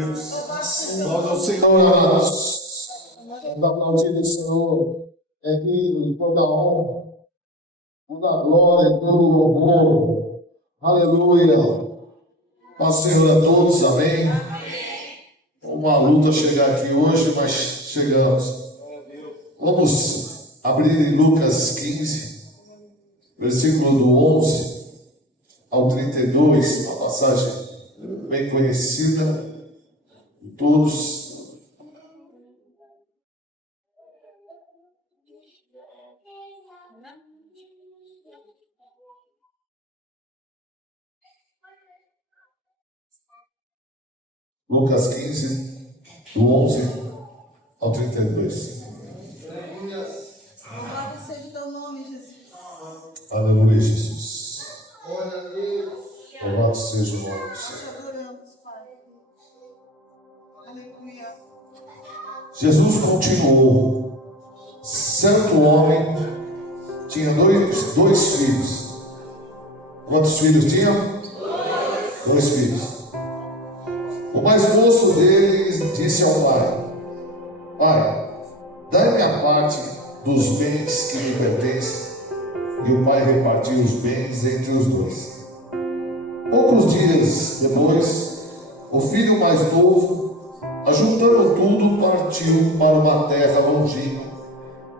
Nós ao Senhor, amados, da aplaudir do Senhor, é que toda a honra, toda a glória, todo o louvor, aleluia. Paz, Senhor, a todos, amém. Uma luta chegar aqui hoje, mas chegamos. Vamos abrir em Lucas 15, versículo do 11 ao 32, uma passagem bem conhecida de todos. Lucas 15, do 11 ao 32. Louvado seja o teu nome, Jesus. Aleluia, Jesus. Glória a Deus. Louvado seja o nome do Senhor. Te adoramos, Pai. Aleluia. Jesus continuou. Certo homem tinha dois filhos. Quantos filhos tinha? Dois filhos. O mais moço deles disse ao pai: Pai, dai-me a parte dos bens que me pertencem. E o pai repartiu os bens entre os dois. Poucos dias depois, o filho mais novo, ajuntando tudo, partiu para uma terra longínqua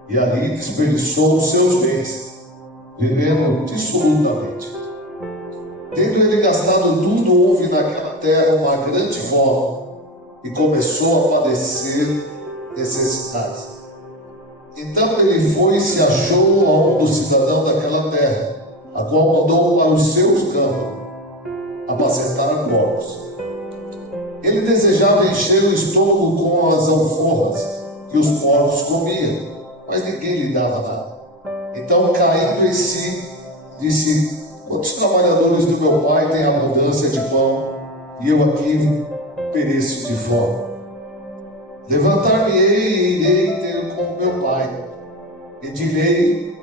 e ali desperdiçou os seus bens, vivendo dissolutamente. Tendo ele gastado tudo, houve naquela terra uma grande fome e começou a padecer necessidades. Então ele foi e se achou a um dos cidadãos daquela terra, a qual mandou para os seus campos apacentar porcos. Ele desejava encher o estômago com as alforras que os porcos comiam, mas ninguém lhe dava nada. Então, caindo em si, disse: Quantos trabalhadores do meu pai têm abundância de pão, e eu aqui pereço de fome? Levantar-me-ei e irei ter com meu pai, e direi: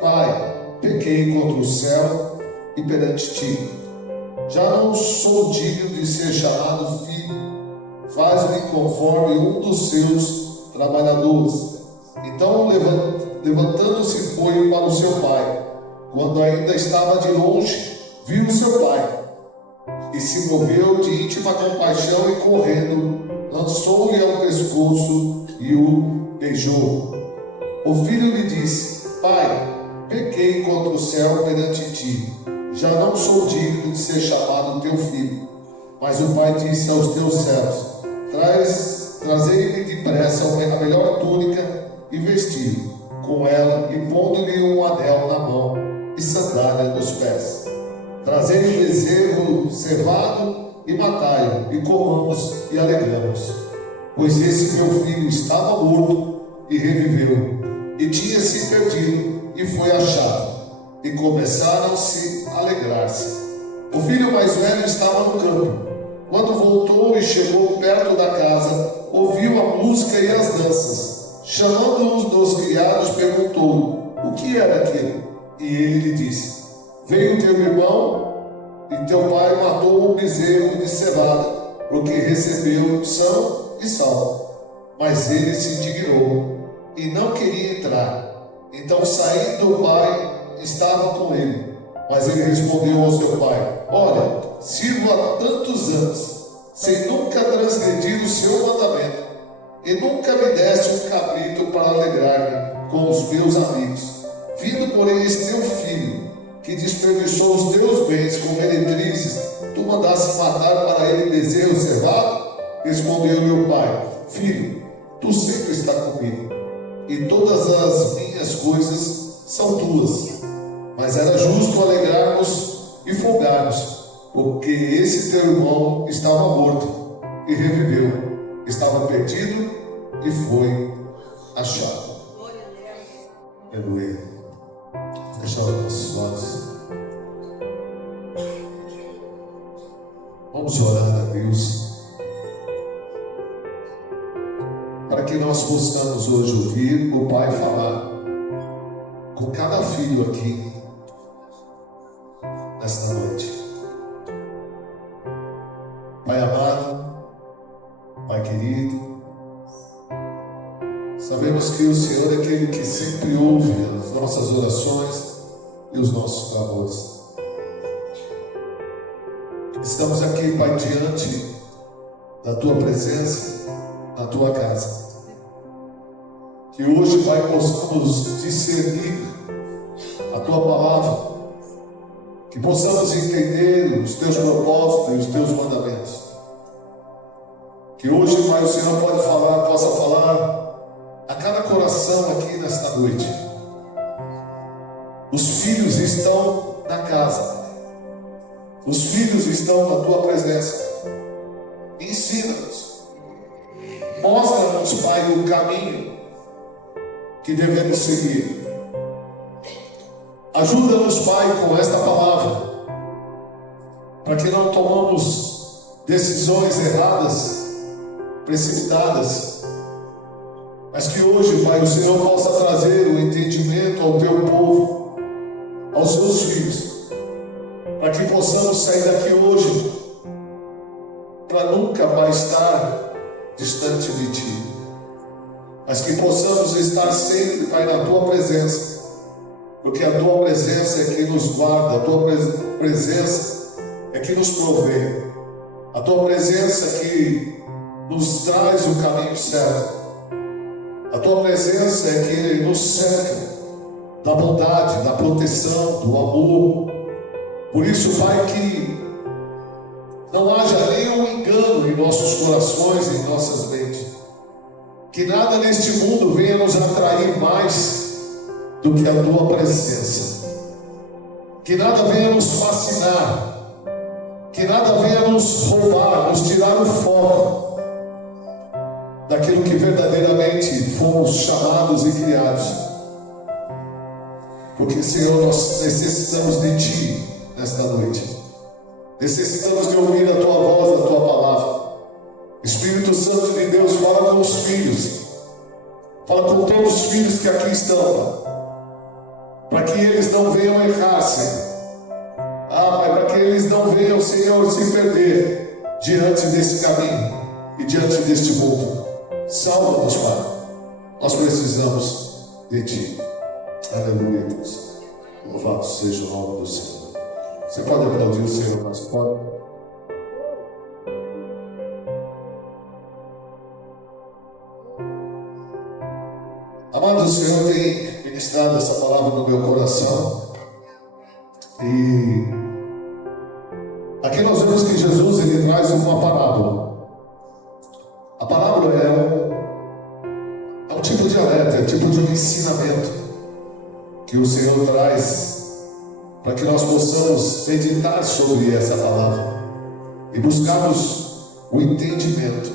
Pai, pequei contra o céu e perante ti. Já não sou digno de ser chamado filho. Faz-me conforme um dos seus trabalhadores. Então, levantando-se, foi para o seu pai. Quando ainda estava de longe, viu o seu pai e se moveu de íntima compaixão e, correndo, lançou-lhe ao pescoço e o beijou. O filho lhe disse: Pai, pequei contra o céu perante ti. Já não sou digno de ser chamado teu filho. Mas o pai disse aos teus servos: Trazei-lhe depressa a melhor túnica e vesti-lo com ela, e pondo-lhe um anel na mão e sandália nos pés. Trazei-lhe bezerro cevado e matai-o, e comamos e alegramos. Pois esse meu filho estava morto e reviveu, e tinha se perdido e foi achado. E começaram-se a alegrar-se. O filho mais velho estava no campo. Quando voltou e chegou perto da casa, ouviu a música e as danças. Chamando-os dos criados, perguntou: O que era aquilo? E ele lhe disse: Veio teu irmão e teu pai matou um bezerro de cevada, porque recebeu são e salvo. Mas ele se indignou e não queria entrar. Então, saindo o pai, estava com ele. Mas ele respondeu ao seu pai: Olha, sirvo há tantos anos, sem nunca transgredir o seu mandamento, e nunca me deste um cabrito para alegrar-me com os meus amigos. Vindo, porém, esse teu filho, que desperdiçou os teus bens com meretrizes, tu mandaste matar para ele bezerro cevado? Respondeu-lhe o pai: Filho, tu sempre está comigo, e todas as minhas coisas são tuas. Mas era justo alegrarmos e folgarmos, porque esse teu irmão estava morto e reviveu, estava perdido e foi achado. Aleluia. Fechar os nossos olhos. Vamos orar a Deus para que nós possamos hoje ouvir o Pai falar com cada filho aqui nesta noite. Pai amado, Pai querido, sabemos que o Senhor é aquele que sempre ouve as nossas orações e os nossos clamores. Estamos aqui, Pai, diante da Tua presença, na Tua casa. Que hoje, Pai, possamos discernir a Tua palavra, que possamos entender os Teus propósitos e os Teus mandamentos. Que hoje, Pai, o Senhor possa falar a cada coração aqui nesta noite. Os filhos estão na casa. Os filhos estão na Tua presença. Ensina-nos. Mostra-nos, Pai, o caminho que devemos seguir. Ajuda-nos, Pai, com esta palavra, para que não tomamos decisões erradas, precipitadas, mas que hoje, Pai, o Senhor possa trazer o entendimento ao Teu povo, aos Teus filhos, para que possamos sair daqui hoje, para nunca mais estar distante de Ti, mas que possamos estar sempre, Pai, na Tua presença, porque a Tua presença é que nos guarda, a Tua presença é que nos provê, a Tua presença é que nos traz o caminho certo, a Tua presença é que nos cerca da bondade, da proteção, do amor. Por isso, Pai, que não haja nenhum engano em nossos corações e em nossas mentes, que nada neste mundo venha nos atrair mais do que a Tua presença, que nada venha nos fascinar, que nada venha nos roubar, nos tirar o foco daquilo que verdadeiramente fomos chamados e criados. Porque, Senhor, nós necessitamos de Ti nesta noite, necessitamos de ouvir a Tua voz, a Tua palavra. Espírito Santo de Deus, fala com os filhos, fala com todos os filhos que aqui estão, para que eles não venham errar, Senhor. Pai, para que eles não venham, Senhor, se perder diante desse caminho e diante deste mundo. Salva-nos, Pai. Nós precisamos de Ti. Aleluia, Deus. Louvado seja o nome do Senhor. Você pode aplaudir o Senhor, mas pode. Amado, o Senhor tem ministrado essa palavra no meu coração. E aqui nós vemos que Jesus, ele traz uma parábola. A parábola é um tipo de alerta, é um tipo de um ensinamento que o Senhor traz para que nós possamos meditar sobre essa palavra e buscarmos o entendimento.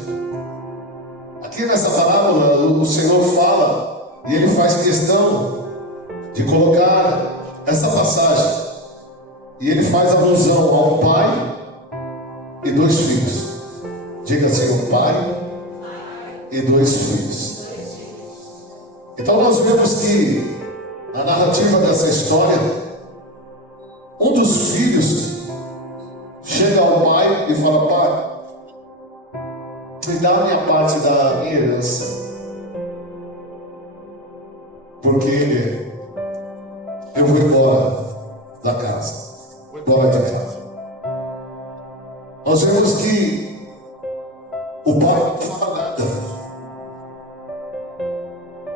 Aqui nessa parábola o Senhor fala e Ele faz questão de colocar essa passagem, e Ele faz alusão a um pai e dois filhos. Diga assim: um pai e dois filhos. Então nós vemos que na narrativa dessa história, um dos filhos chega ao pai e fala: pai, me dá a minha parte da minha herança, porque eu vou embora da casa, vou embora de casa. Nós vemos que o pai não fala nada,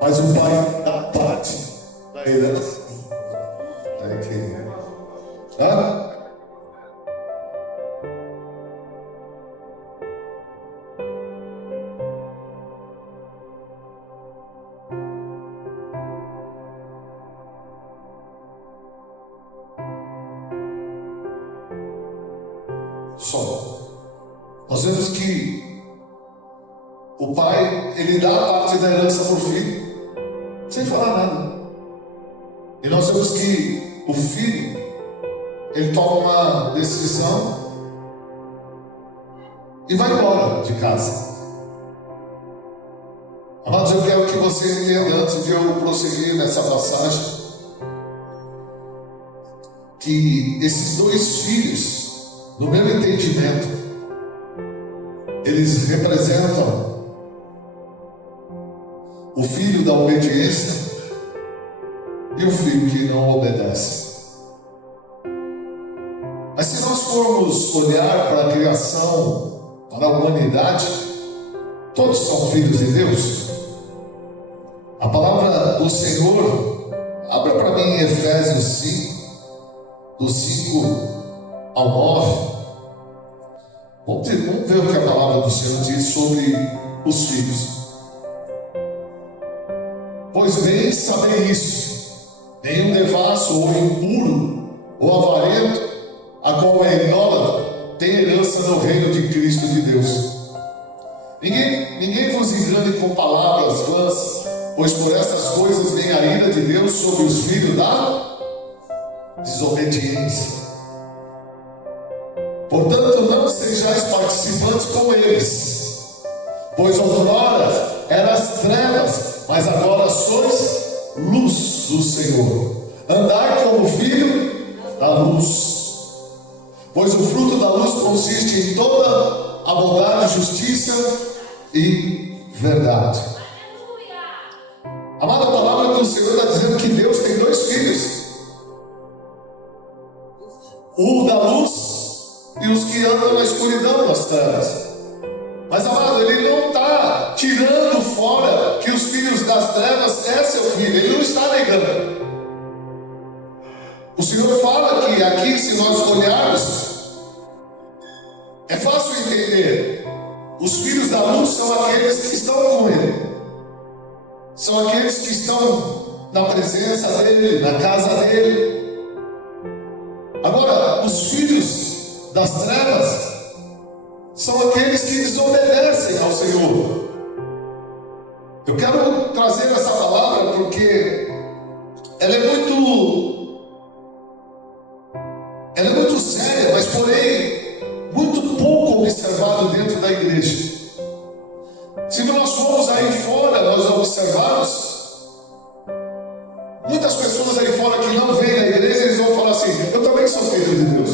mas o pai dá parte da herança. Nós vemos que o pai, ele dá a parte da herança para o filho, sem falar nada. E nós vemos que o filho, ele toma uma decisão e vai embora de casa. Amados, eu quero que você entenda, antes de eu prosseguir nessa passagem, que esses dois filhos, no meu entendimento, eles representam o filho da obediência e o filho que não obedece. Mas se nós formos olhar para a criação, para a humanidade, todos são filhos de Deus. A palavra do Senhor, abra para mim em Efésios 5, do 5 ao 9. Vamos ver o que a palavra do Senhor diz sobre os filhos. Pois bem, sabei isso: nenhum devasso ou impuro ou avarento, a qual é idólatra, tem herança no reino de Cristo de Deus. Ninguém vos engane com palavras vãs, pois por essas coisas vem a ira de Deus sobre os filhos da desobediência. Portanto, não sejais participantes com eles, pois outrora eras trevas, mas agora sois luz do Senhor. Andai como filho da luz. Pois o fruto da luz consiste em toda a bondade, justiça e verdade. Amada, a palavra do Senhor está dizendo que Deus tem dois filhos: o da luz e os que andam na escuridão, nas trevas. Mas, amado, ele não está tirando fora que os filhos das trevas é seu filho. Ele não está negando. O Senhor fala que aqui, se nós olharmos, é fácil entender. Os filhos da luz são aqueles que estão com Ele, são aqueles que estão na presença dEle, na casa dEle. Agora, os filhos das trevas são aqueles que desobedecem ao Senhor. Eu quero trazer essa palavra porque ela é muito séria, mas porém muito pouco observado dentro da igreja. Se nós formos aí fora, nós observarmos, muitas pessoas aí fora que não vêm na igreja, eles vão falar assim: eu também sou filho de Deus.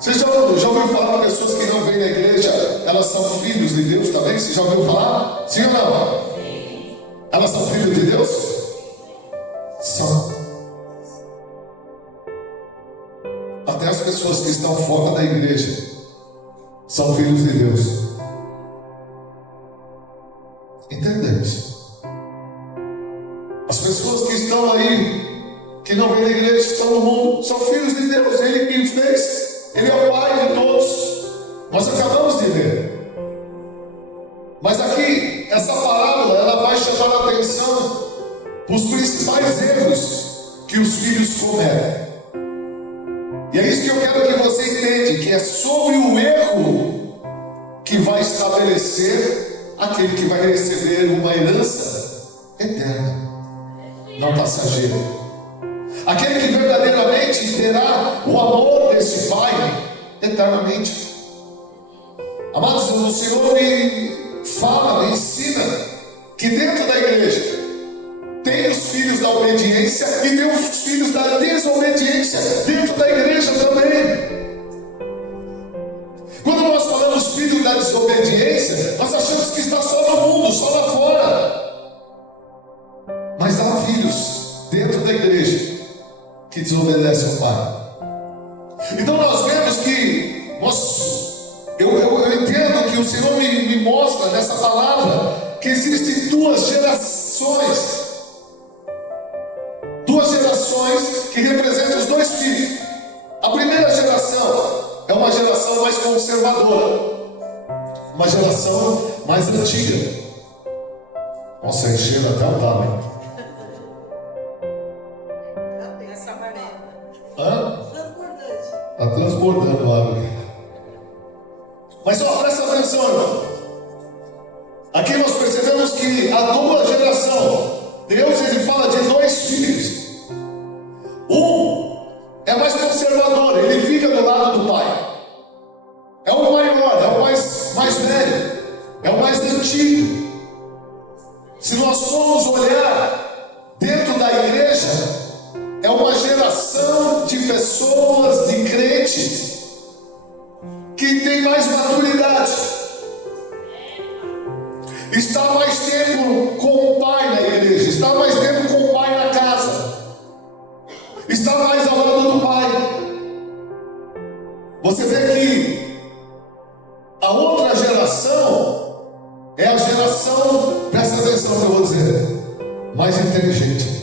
Você já ouviu falar de pessoas que não vêm na igreja, elas são filhos de Deus também? Você já ouviu falar? Sim ou não? Sim. Elas são filhos de Deus? São. Até as pessoas que estão fora da igreja são filhos de Deus. Entenda isso. As pessoas que estão aí, que não vêm na igreja, estão no mundo, são filhos de Deus. Ele que fez. Ele é o Pai de todos. Nós acabamos de ver. Mas aqui, essa parábola, ela vai chamar a atenção para os principais erros que os filhos cometem. E é isso que eu quero que você entenda, que é sobre o erro que vai estabelecer aquele que vai receber uma herança eterna, não passageira. Aquele que verdadeiramente terá o amor desse Pai eternamente. Amados, o Senhor me fala, me ensina que dentro da igreja tem os filhos da obediência e tem os filhos da desobediência dentro da igreja também. Quando nós falamos filho da desobediência, nós achamos que está só no mundo, só lá fora. Mas há filhos dentro da igreja que desobedecem ao Pai. Então nós vemos que eu entendo que o Senhor me mostra nessa palavra que existem duas gerações que representam os dois filhos. A primeira geração é uma geração mais conservadora, uma geração mais antiga. Nossa, enchendo até o talo. Essa maré. Transbordante. Está transbordando a água. Mas ó, presta atenção, irmão. Aqui nós percebemos que a dupla geração, Deus ele fala de dois filhos. Um é mais conservador, ele fica do lado do pai. É o maior, é o mais velho, é o mais antigo. Se nós formos olhar dentro da igreja, é uma geração de pessoas, de crentes, que tem mais maturidade. está mais tempo com o Pai na igreja, está mais tempo com o Pai na casa, está mais ao lado do Pai. Você vê que a outra geração é a geração, presta atenção no que eu vou dizer, mais inteligente.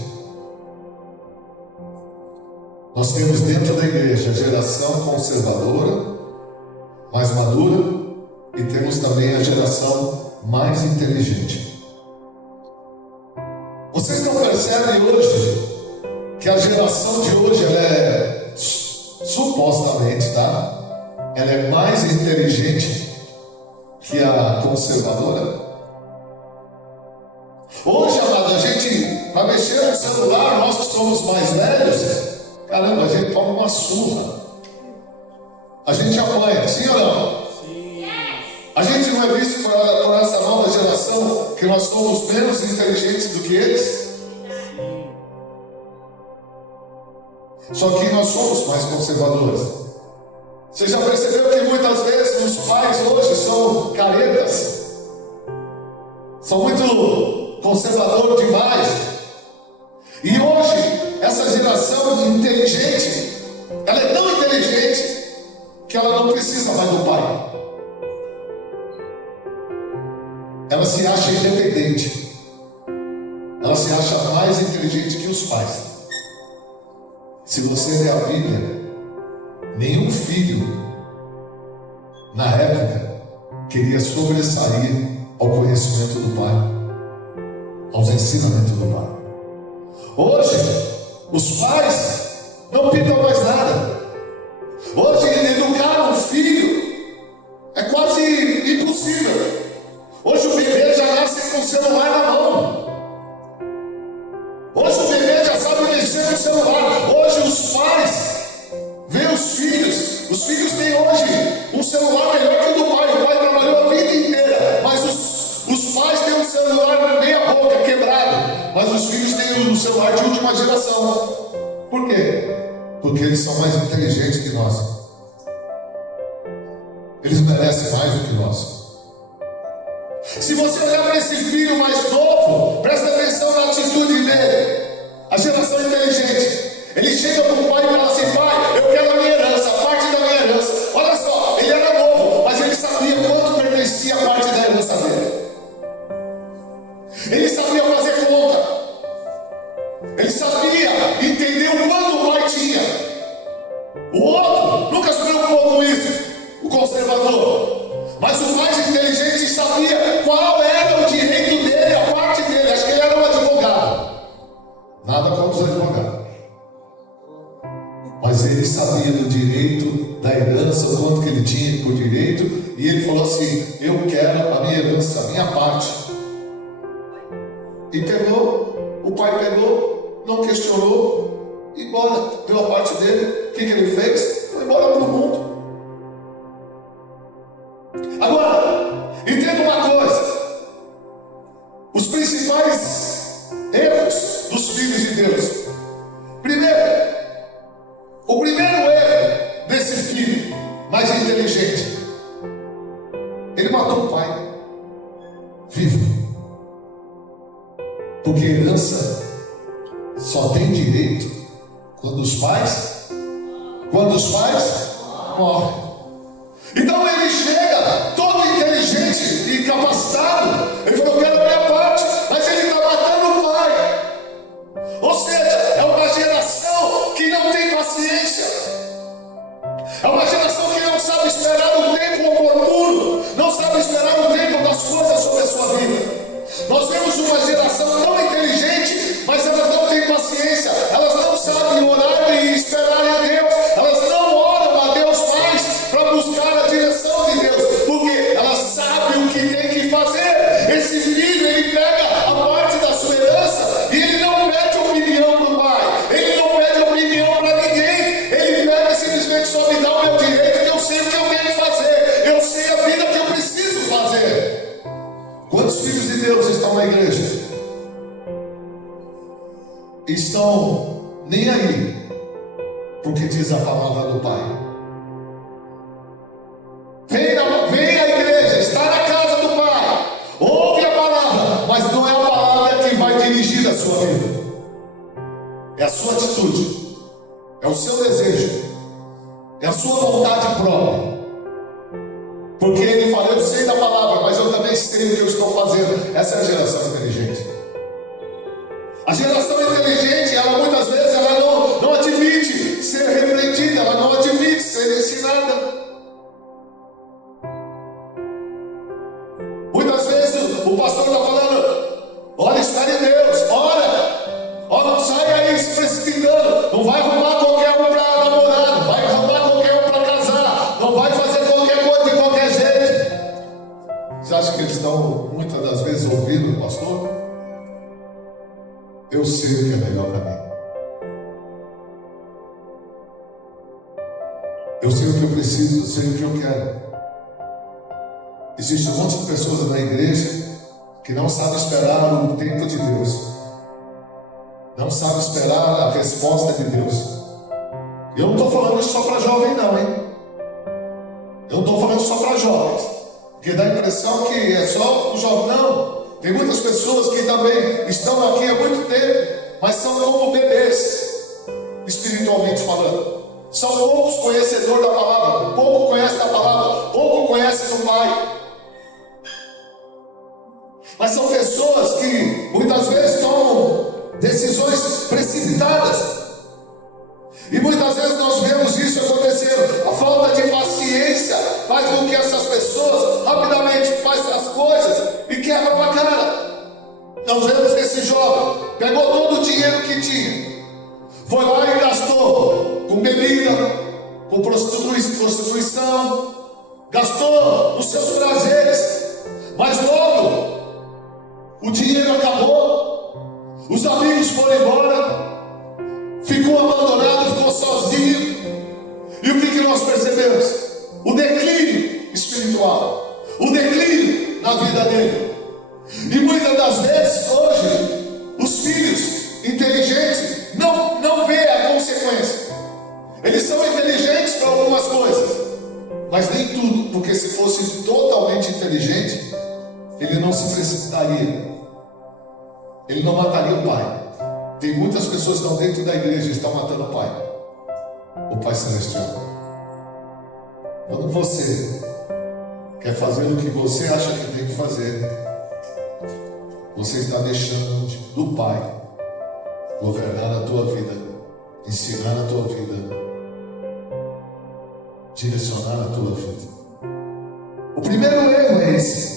Nós temos dentro da igreja a geração conservadora, mais madura, e temos também a geração mais inteligente. Vocês não percebem hoje que a geração de hoje ela é, supostamente, tá? Ela é mais inteligente que a conservadora? Hoje, amado, a gente vai mexer no celular, nós que somos mais velhos, caramba, a gente toma uma surra. A gente apanha, sim ou não? Sim. A gente não é visto por essa nova geração que nós somos menos inteligentes do que eles? Sim. Só que nós somos mais conservadores. Você já percebeu que muitas vezes os pais hoje são caretas? São muito conservadores demais. E hoje, essa geração inteligente, ela é tão inteligente que ela não precisa mais do pai. Ela se acha independente. Ela se acha mais inteligente que os pais. Se você ler a Bíblia, nenhum filho, na época, queria sobressair ao conhecimento do pai, aos ensinamentos do pai. Hoje, os pais não pintam mais nada. Hoje, educar um filho é quase impossível. Hoje o bebê já nasce com o celular na mão. Hoje o bebê já sabe mexer no celular. Hoje os pais veem os filhos têm hoje um celular melhor que o do pai. O pai trabalhou a vida inteira, mas os pais têm um celular meia boca, quebrado. Mas os filhos têm um celular de última geração. Por quê? Porque eles são mais inteligentes que nós. Eles merecem mais do que nós. Se você olhar para esse filho mais novo, presta atenção na atitude dele. A geração inteligente. Ele chega para o pai e fala assim: pai, eu quero a minha herança, a parte da minha herança. Olha só, ele era novo, mas ele sabia quanto pertencia a parte da herança dele. Ele sabia fazer conta. Ele sabia entender o quanto o pai tinha. O outro nunca se preocupou com isso, o conservador. Mas o mais inteligente sabia qual era o direito dele, a parte dele. Acho que ele era um advogado. Nada contra os advogados. Mas ele sabia do direito da herança, o quanto que ele tinha por direito. E ele falou assim: eu quero a minha herança, a minha parte. E pegou, o pai pegou, não questionou, e embora, deu a parte dele. O que ele fez? Foi embora para o mundo. Agora, entenda uma coisa: os principais erros dos filhos de Deus. Primeiro, o primeiro erro desse filho mais inteligente, ele matou o pai vivo. Porque herança só tem direito quando os pais morrem. Então ele chega todo inteligente e capacitado. Ele falou: eu quero a minha parte, mas ele está matando o pai. Ou seja, é uma geração que não tem paciência. É uma geração que não sabe esperar o tempo oportuno, não sabe esperar o tempo das coisas sobre a sua vida. Nós vemos uma geração tão inteligente, mas elas não têm paciência. Elas não sabem orar e esperar a Deus. Elas não oram a Deus mais para buscar a direção de Deus, porque elas sabem o que tem que fazer. Esse filho, ele pega a parte da sua herança e ele não pede opinião do pai. Ele não pede opinião para ninguém. Ele pega e simplesmente só me dá o meu direito, que eu sei o que eu tenho que fazer. Eu sei a vida que eu preciso fazer. Quantos filhos de Deus estão na igreja? Estão nem aí, porque diz a palavra do Pai. Vem à igreja, está na casa do Pai, ouve a palavra sua vida, é a sua atitude, é o seu desejo, é a sua vontade própria. Porque ele fala, eu sei da palavra, mas eu também sei o que eu estou fazendo. Essa é a geração inteligente. A geração inteligente, ela muitas vezes ela não admite ser repreendida, ela não admite ser ensinada. Muitas vezes o pastor está falando, olha, está em Deus, ora, não sai aí se precipitando, não vai arrumar qualquer um para namorar, não vai arrumar qualquer um para casar, não vai fazer qualquer coisa de qualquer jeito. Você acha que eles estão muitas das vezes ouvindo o pastor? Eu sei o que é melhor para mim. Eu sei o que eu preciso, eu sei o que eu quero. Existe um monte de pessoas na igreja que não sabem esperar o tempo de Deus, não sabem esperar a resposta de Deus. Eu não estou falando isso só para jovem não, hein? Eu não estou falando só para jovens, porque dá a impressão que é só o jovem. Não, tem muitas pessoas que também estão aqui há muito tempo, mas são como bebês, espiritualmente falando. São poucos conhecedores da palavra, pouco conhecem da palavra, pouco conhecem do Pai. Mas são pessoas que muitas vezes tomam decisões precipitadas. E muitas vezes nós vemos isso acontecendo. A falta de paciência faz com que essas pessoas rapidamente façam as coisas e quebram a cara. Nós vemos esse jovem, pegou todo o dinheiro que tinha, foi lá e gastou com bebida, com prostituição, gastou os seus prazeres, mas logo o dinheiro acabou, os amigos foram embora, ficou abandonado, ficou sozinho. E o que nós percebemos? O declínio espiritual, o declínio na vida dele. E muitas das vezes hoje os filhos inteligentes não vê a consequência. Eles são inteligentes para algumas coisas, mas nem tudo, porque se fosse totalmente inteligente, ele não se precipitaria, ele não mataria o pai. Tem muitas pessoas que estão dentro da igreja e estão matando o pai celestial. Quando você quer fazer o que você acha que tem que fazer, você está deixando do pai governar a tua vida, ensinar a tua vida, direcionar a tua vida. O primeiro erro é esse.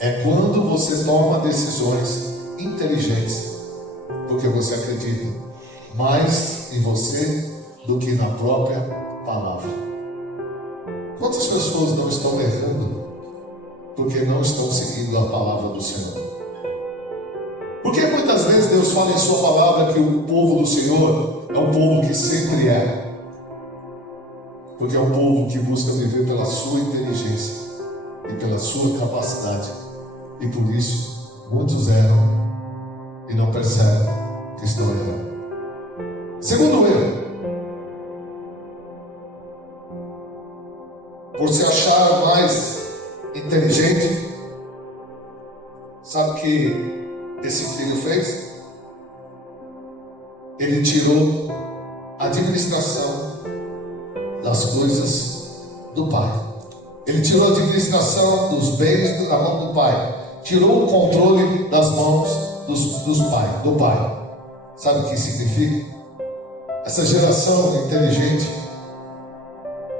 É quando você toma decisões inteligentes, porque você acredita mais em você do que na própria palavra. Quantas pessoas não estão errando porque não estão seguindo a palavra do Senhor? Porque muitas vezes Deus fala em sua palavra que o povo do Senhor é um povo que sempre é, porque é um povo que busca viver pela sua inteligência e pela sua capacidade, e por isso muitos erram e não percebem que estão errando. Segundo erro, por se achar mais inteligente, sabe o que esse filho fez? Ele tirou a administração das coisas do pai. Ele tirou a administração dos bens da mão do pai. Tirou o controle das mãos do pai. Sabe o que significa? Essa geração inteligente,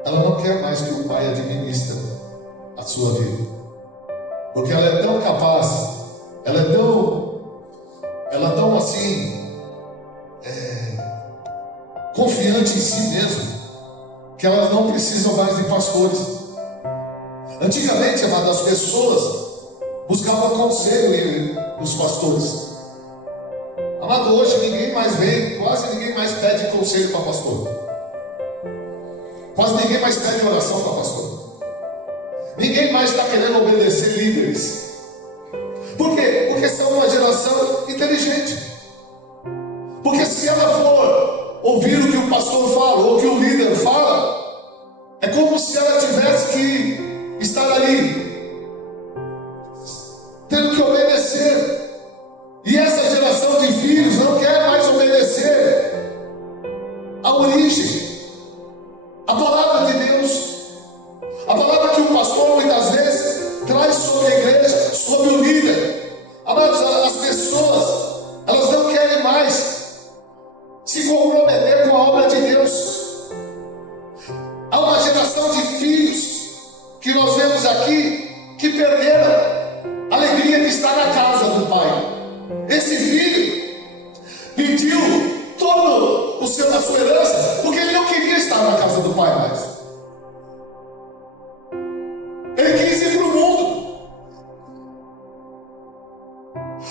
ela não quer mais que o pai administre a sua vida, porque ela é tão capaz, ela é tão assim, confiante em si mesma, que elas não precisam mais de pastores. Antigamente, as pessoas buscavam conselho nos pastores. Amado, hoje ninguém mais vem, quase ninguém mais pede conselho para pastor. Quase ninguém mais pede oração para pastor. Ninguém mais está querendo obedecer líderes. Por quê? Porque são uma geração inteligente. Porque se ela for ouvir o que o pastor fala, ou o que o líder fala, é como se ela tivesse que estar ali, tendo que obedecer. E essa geração perderam a alegria de estar na casa do pai. Esse filho pediu toda a sua herança, porque ele não queria estar na casa do pai mais. Ele quis ir para o mundo.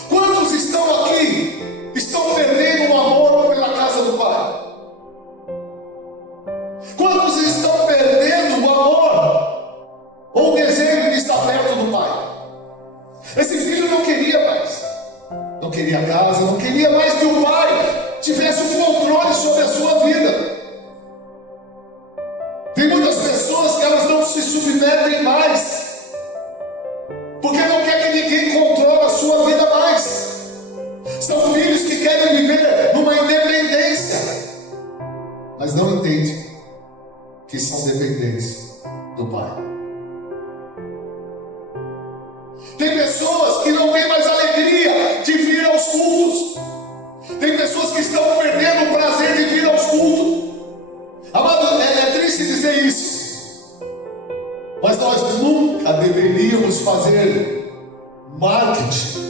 Quantos estão aqui, estão perdendo o amor pela casa do pai? Quantos estão perdendo o amor ou o desejo de estar perto do pai? Esse filho não queria mais. Não queria casa, não queria mais que o pai tivesse o controle sobre a sua vida. Tem muitas pessoas que elas não se submetem mais, porque não quer que ninguém controle a sua vida mais. São filhos que querem viver numa independência, mas não entendem que são dependentes do pai. Tem pessoas que não têm mais alegria de vir aos cultos. Tem pessoas que estão perdendo o prazer de vir aos cultos. Amado, é triste dizer isso, mas nós nunca deveríamos fazer marketing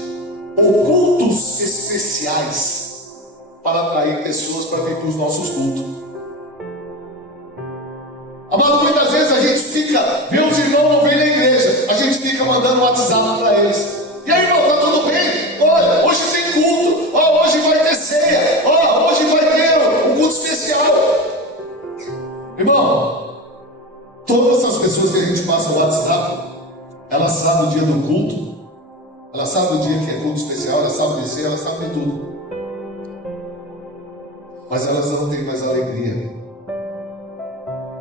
ou cultos especiais para atrair pessoas para vir para os nossos cultos. Amado, muitas vezes a gente fica, meus irmãos não vêm na igreja, a gente fica mandando WhatsApp para eles. E aí, irmão, tá tudo bem? Olha, hoje tem culto, hoje vai ter ceia, hoje vai ter um culto especial. Irmão, todas as pessoas que a gente passa no WhatsApp, elas sabem o dia do culto, elas sabem o dia que é culto especial, elas sabem de ceia, elas sabem de tudo. Mas elas não têm mais alegria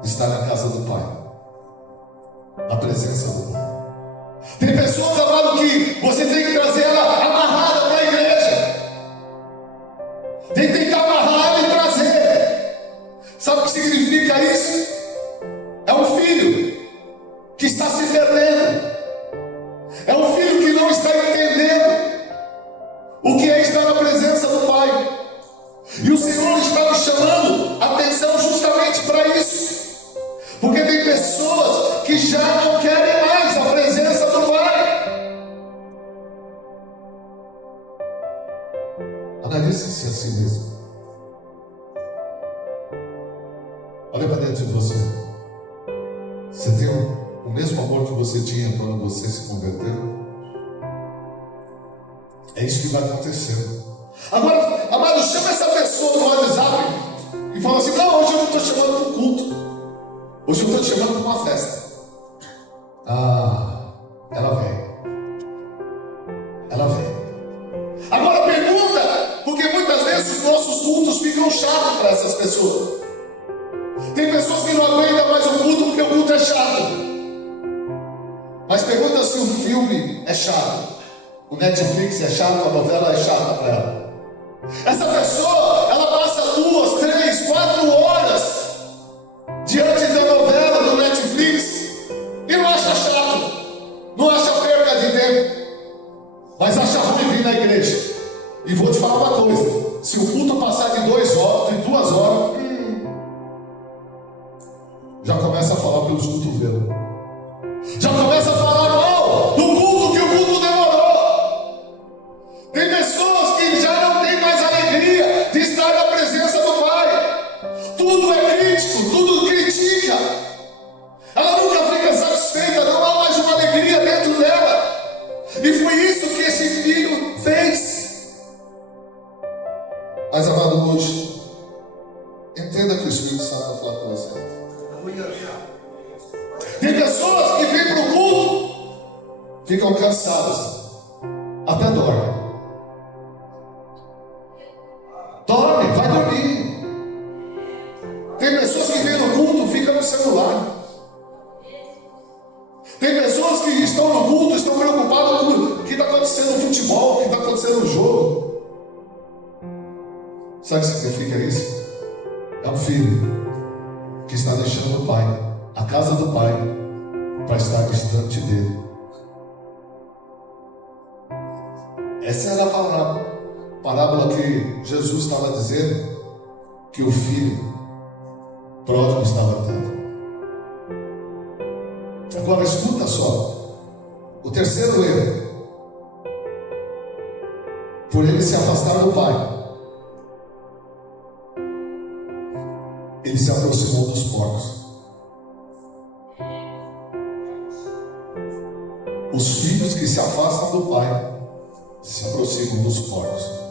de estar na casa do Pai, na presença do Pai. Tem pessoas, amado, que você tem que trazer ela amarrada para a igreja. Tem que tentar amarrar ela e trazer. Sabe o que significa isso? É um filho que está se perdendo. É um filho que não está entendendo o que é estar na presença do Pai. E o Senhor está nos chamando a atenção justamente para isso. Porque tem pessoas que já não querem mais a presença do Pai. Analise-se a si mesmo. Olha para dentro de você. Você tem o mesmo amor que você tinha quando você se converteu? É isso que vai acontecer. Agora, amado, chama essa pessoa no WhatsApp e fala assim: não, hoje eu não estou chamando para um culto. Hoje eu estou te chamando para uma festa. Ela vem. Ela vem. Agora pergunta, porque muitas vezes os nossos cultos ficam chatos para essas pessoas. Tem pessoas que não aguentam mais o culto porque o culto é chato. Mas pergunta se o filme é chato, o Netflix é chato, a novela é chata para ela. Essa pessoa, ela passa 2, 3, 4 horas diante da novela do Netflix e não acha chato, não acha perca de tempo, mas acha ruim vir na igreja. E vou te falar uma coisa: se o culto passar de 2 horas, já começa a falar pelos cotovelos, já começa a falar mal do culto, que o culto demorou. Tem pessoas que já não têm mais alegria de estar na presença do Pai. Tudo é crítico, tudo critica. Ela nunca fica satisfeita, não há mais uma alegria dentro dela. E foi isso que esse filho fez. Mas, amado, hoje, entenda que o Espírito Santo vai falar com você. Tem pessoas que vêm para o culto, ficam cansadas, até dormem. Dorme, vai dormir. Tem pessoas que vêm no culto, ficam no celular. Tem pessoas que estão no culto, estão preocupadas com o que está acontecendo no futebol, o que está acontecendo no jogo. Sabe o que significa isso? É um filho que está deixando o Pai, a casa do Pai, para estar distante dele. Essa era a parábola que Jesus estava dizendo, que o filho pródigo estava dando. Agora escuta só, o terceiro erro, por ele se afastar do Pai, ele se aproximou dos porcos. Os filhos que se afastam do Pai se aproximam dos porcos.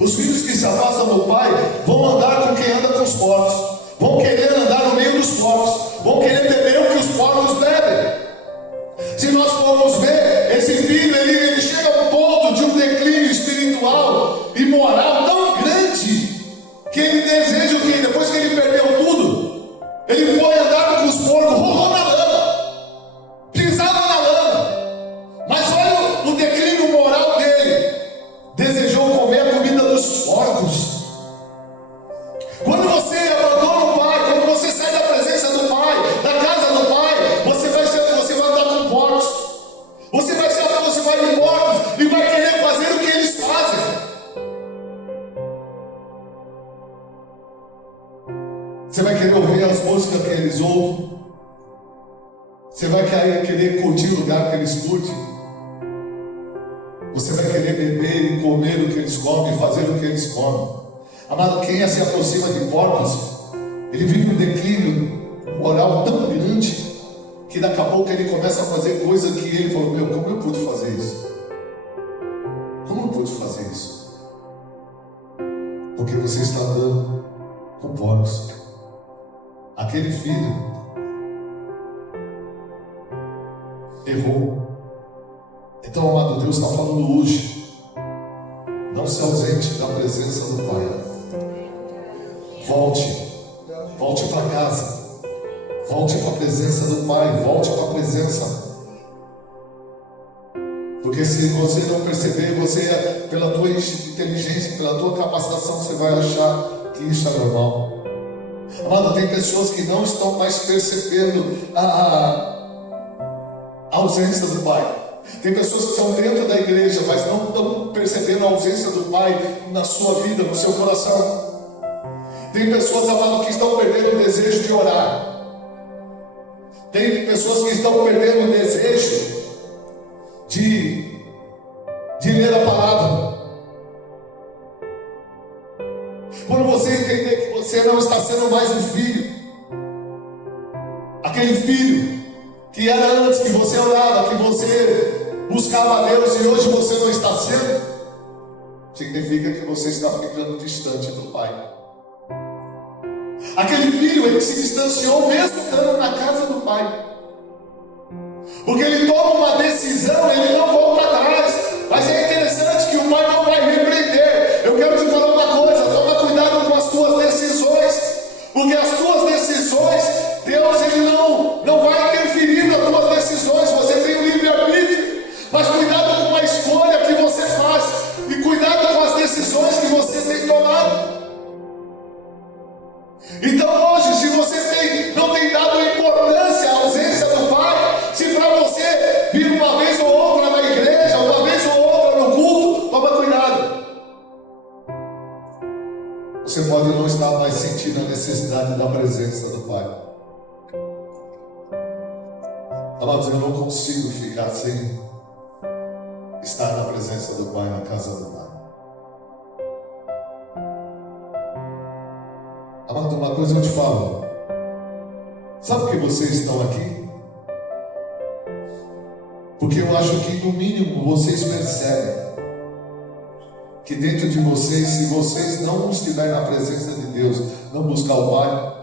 Os filhos que se afastam do Pai vão andar com quem anda com os porcos, vão querer andar no meio dos porcos, vão querer beber o que os porcos bebem. Se nós formos ver, esse filho ele chega a um ponto de um declínio espiritual e moral tão grande que ele deseja o quê? Depois que ele perdeu tudo, ele foi andar com os porcos, rolou na lama, pisava na lama. Mas olha o declínio moral dele. Desejou comer a comida dos porcos. Quando você abandona o Pai, quando você sai da presença do Pai, da casa do Pai, você vai andar com porcos. Você vai se aproximar de porcos e vai querer fazer o que eles fazem. Você vai querer ouvir as músicas que eles ouvem. Você vai querer curtir o lugar que eles curtem. Você vai querer beber e comer o que eles comem, fazer o que eles comem. Amado, quem se aproxima de porcos, ele vive um declínio moral tão grande que daqui a pouco ele começa a fazer coisa que ele falou: meu, como eu pude fazer isso? Como eu pude fazer isso? Porque você está andando com porcos. Aquele filho errou. Então, amado, Deus está falando hoje: não se ausente da presença do Pai. Volte para casa, volte para a presença do Pai, volte para a presença. Porque se você não perceber, você, pela tua inteligência, pela tua capacitação, você vai achar que isso é normal. Amado, tem pessoas que não estão mais percebendo a ausência do Pai. Tem pessoas que estão dentro da igreja, mas não estão percebendo a ausência do Pai na sua vida, no seu coração. Tem pessoas, amado, que estão perdendo o desejo de orar. Tem pessoas que estão perdendo o desejo de ler a palavra. Quando você entender que você não está sendo mais um filho, aquele filho que era antes, que você orava, que você buscava a Deus e hoje você não está sendo, significa que você está ficando distante do Pai. Aquele filho, ele se distanciou mesmo estando na casa do Pai, porque ele toma uma decisão, ele não volta atrás. Mas é interessante que o Pai não vai repreender. Eu quero te falar uma coisa: toma cuidado com as tuas decisões, porque as tuas decisões, Deus ele não vai interferir nas tuas decisões. Você tem o livre-arbítrio, mas cuidado com a escolha que você faz e cuidado com as decisões que você tem tomado. Então hoje, se você não tem dado importância à ausência do Pai, se para você vir uma vez ou outra na igreja, uma vez ou outra no culto, toma cuidado. Você pode não estar mais sentindo a necessidade da presença do Pai. Amados, eu não consigo ficar sem estar na presença do Pai, na casa do Pai. Amado, uma coisa eu te falo: sabe por que vocês estão aqui? Porque eu acho que no mínimo vocês percebem que dentro de vocês, se vocês não estiverem na presença de Deus, não buscar o Pai,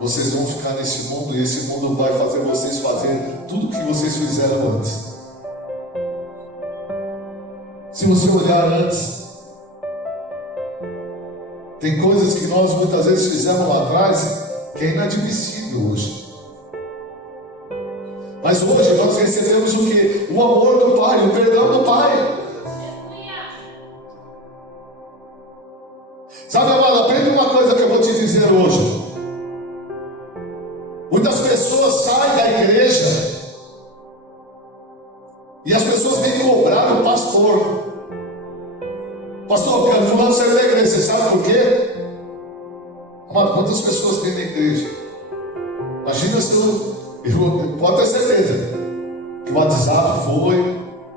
vocês vão ficar nesse mundo e esse mundo vai fazer vocês fazer tudo o que vocês fizeram antes. Se você olhar antes, tem coisas que nós muitas vezes fizemos lá atrás que é inadmissível hoje. Mas hoje nós recebemos o que? O amor do Pai, o perdão do Pai. Sabe, amado, aprende uma coisa que eu vou te dizer hoje. Muitas pessoas saem da igreja e as pessoas vêm cobrar o pastor. Pastor, eu quero fulano sair da igreja. Você sabe por quê? Amado, quantas pessoas tem na igreja? Imagina se Pode ter certeza que o WhatsApp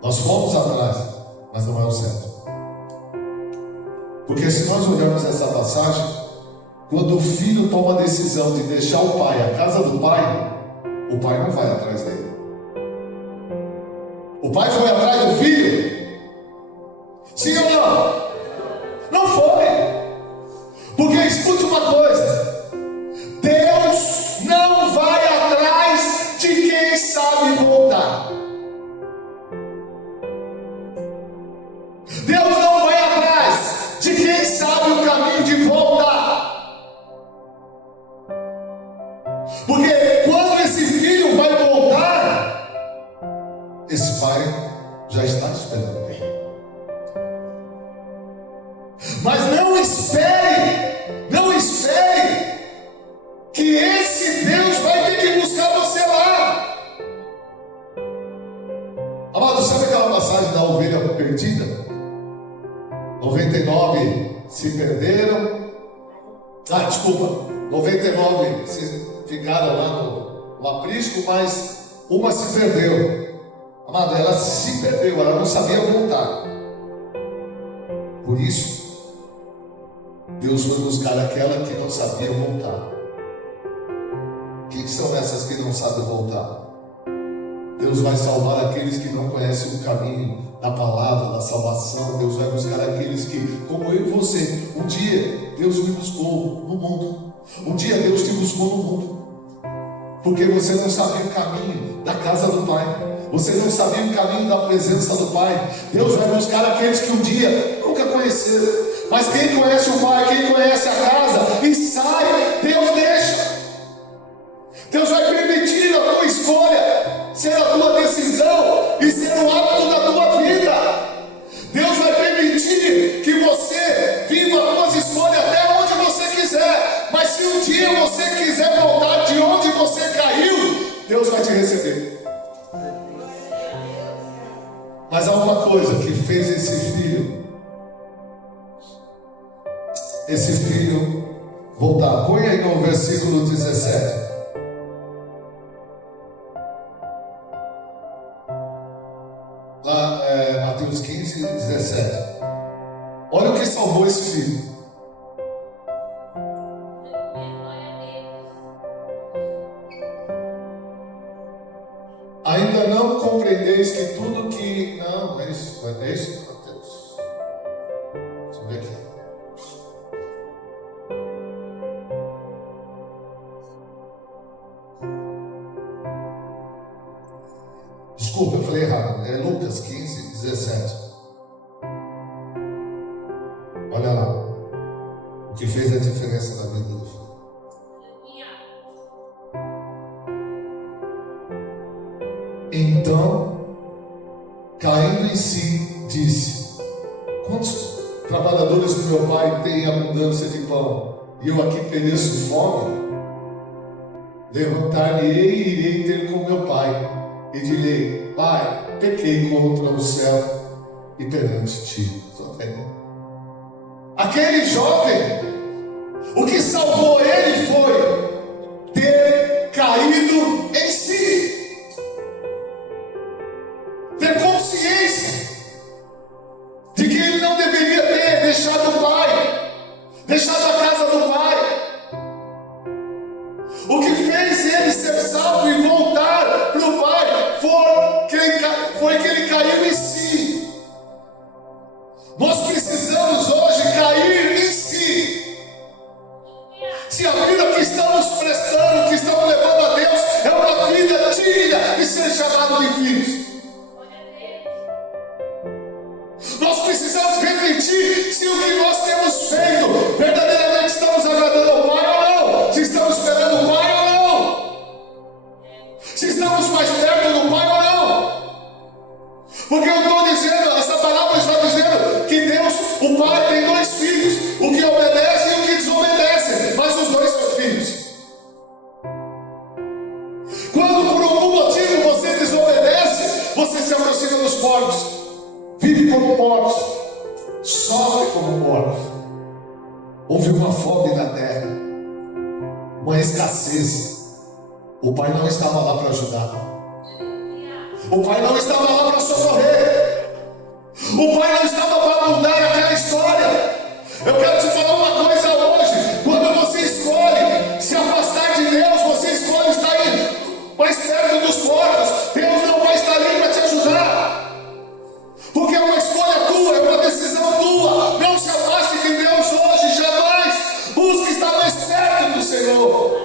nós fomos atrás, mas não é o certo. Porque se nós olharmos essa passagem, quando o filho toma a decisão de deixar o pai, a casa do pai, o pai não vai atrás dele. O pai foi atrás do filho? Sim ou não? Não foi. Porque escute uma coisa: Deus não vai atrás de quem sabe voltar. Deus não vai atrás de quem sabe o caminho de voltar. Porque quando esse filho vai voltar, esse pai já está esperando ele. Mas não espere que esse Deus vai ter que buscar você lá. Amado, sabe aquela passagem da ovelha perdida? 99 se perderam. 99 ficaram lá no aprisco, mas uma se perdeu. Amado, ela se perdeu, ela não sabia voltar. Por isso, Deus foi buscar aquela que não sabia voltar. Quem são essas que não sabem voltar? Deus vai salvar aqueles que não conhecem o caminho da palavra, da salvação. Deus vai buscar aqueles que, como eu e você, um dia Deus me buscou no mundo. Um dia Deus te buscou no mundo. Porque você não sabia o caminho da casa do Pai. Você não sabia o caminho da presença do Pai. Deus vai buscar aqueles que um dia nunca conheceram. Mas quem conhece o Pai, quem conhece a casa e sai, Deus deixa. Deus vai permitir a tua escolha ser a tua decisão e ser o hábito da tua vida. Deus vai permitir que você viva as tuas escolhas até onde você quiser. Mas se um dia você quiser voltar de onde você caiu, Deus vai te receber. Mas há uma coisa que fez esse filho voltar. Põe aí no versículo 17. Lá, Mateus 15, 17. Olha o que salvou esse filho. Ainda não compreendeis que tudo que... Não, é isso, Mateus. Deixa eu ver aqui. Desculpa, eu falei errado. É Lucas 15, 17. Olha lá. O que fez a diferença na vida do filho. Então, caindo em si, disse: quantos trabalhadores do meu pai têm abundância de pão, e eu aqui pereço de fome? Levantar-me-ei e irei ter com meu pai, e direi: Pai, pequei contra o céu e perante ti. Aquele jovem, o que salvou ele foi ter caído em si. Ter consciência de que ele não deveria ter deixado o pai, deixado a casa do pai. O que fez ele ser salvo e voltar para o pai foi que ele caiu em si. Nós precisamos hoje cair em si. Se a vida que estamos prestando, que estamos levando a Deus, é uma vida digna de ser chamado de filhos. Nós precisamos refletir se o que nós temos feito verdadeiramente estamos agradando ao Pai ou não, se estamos esperando o Pai ou não, se estamos mais perto do Pai ou não. Porque eu estou dizendo, essa palavra está dizendo que Deus, o Pai, tem dois filhos, o que obedece e o que desobedece, mas os dois são filhos. Quando por algum motivo você desobedece, você se aproxima dos porcos. Vive como mortos, sofre como mortos. Houve uma fome na terra, uma escassez. O pai não estava lá para ajudar. O pai não estava lá para socorrer. O pai não estava para mudar aquela história. Eu quero te falar uma coisa hoje. Quando você escolhe se afastar de Deus, você escolhe estar aí mais perto dos porcos. Deus não vai estar ali para te ajudar. Porque é uma escolha tua, é uma decisão tua. Não se afaste de Deus hoje, jamais. Busque estar mais perto do Senhor.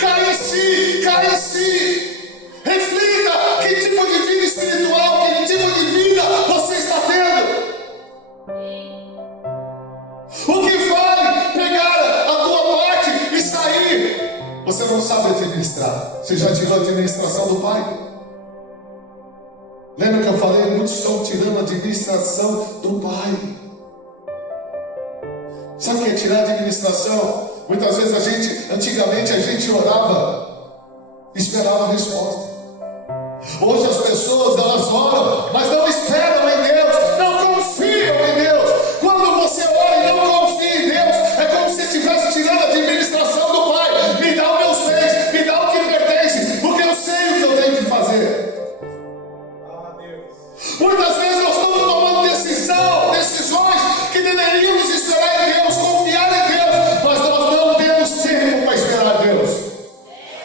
Caia em si, caia em si. Reflita que tipo de vida espiritual, que tipo de vida você está tendo. O que vale pegar a tua parte e sair? Você não sabe administrar. Você já tirou a administração do Pai? Lembra que eu falei? Muitos estão tirando a administração do Pai. Sabe o que é tirar a administração? Muitas vezes antigamente a gente orava, esperava a resposta. Hoje as pessoas, elas oram, mas não esperam em Deus, não confiam em Deus. Quando você ora e não confia em Deus, é como se estivesse tirando a administração do Pai. Me dá os meus bens, me dá o que pertence, porque eu sei o que eu tenho que fazer. Muitas vezes nós estamos tomando decisões que deveríamos esperar em Deus, confiar em Deus, mas nós não temos tempo para esperar em Deus.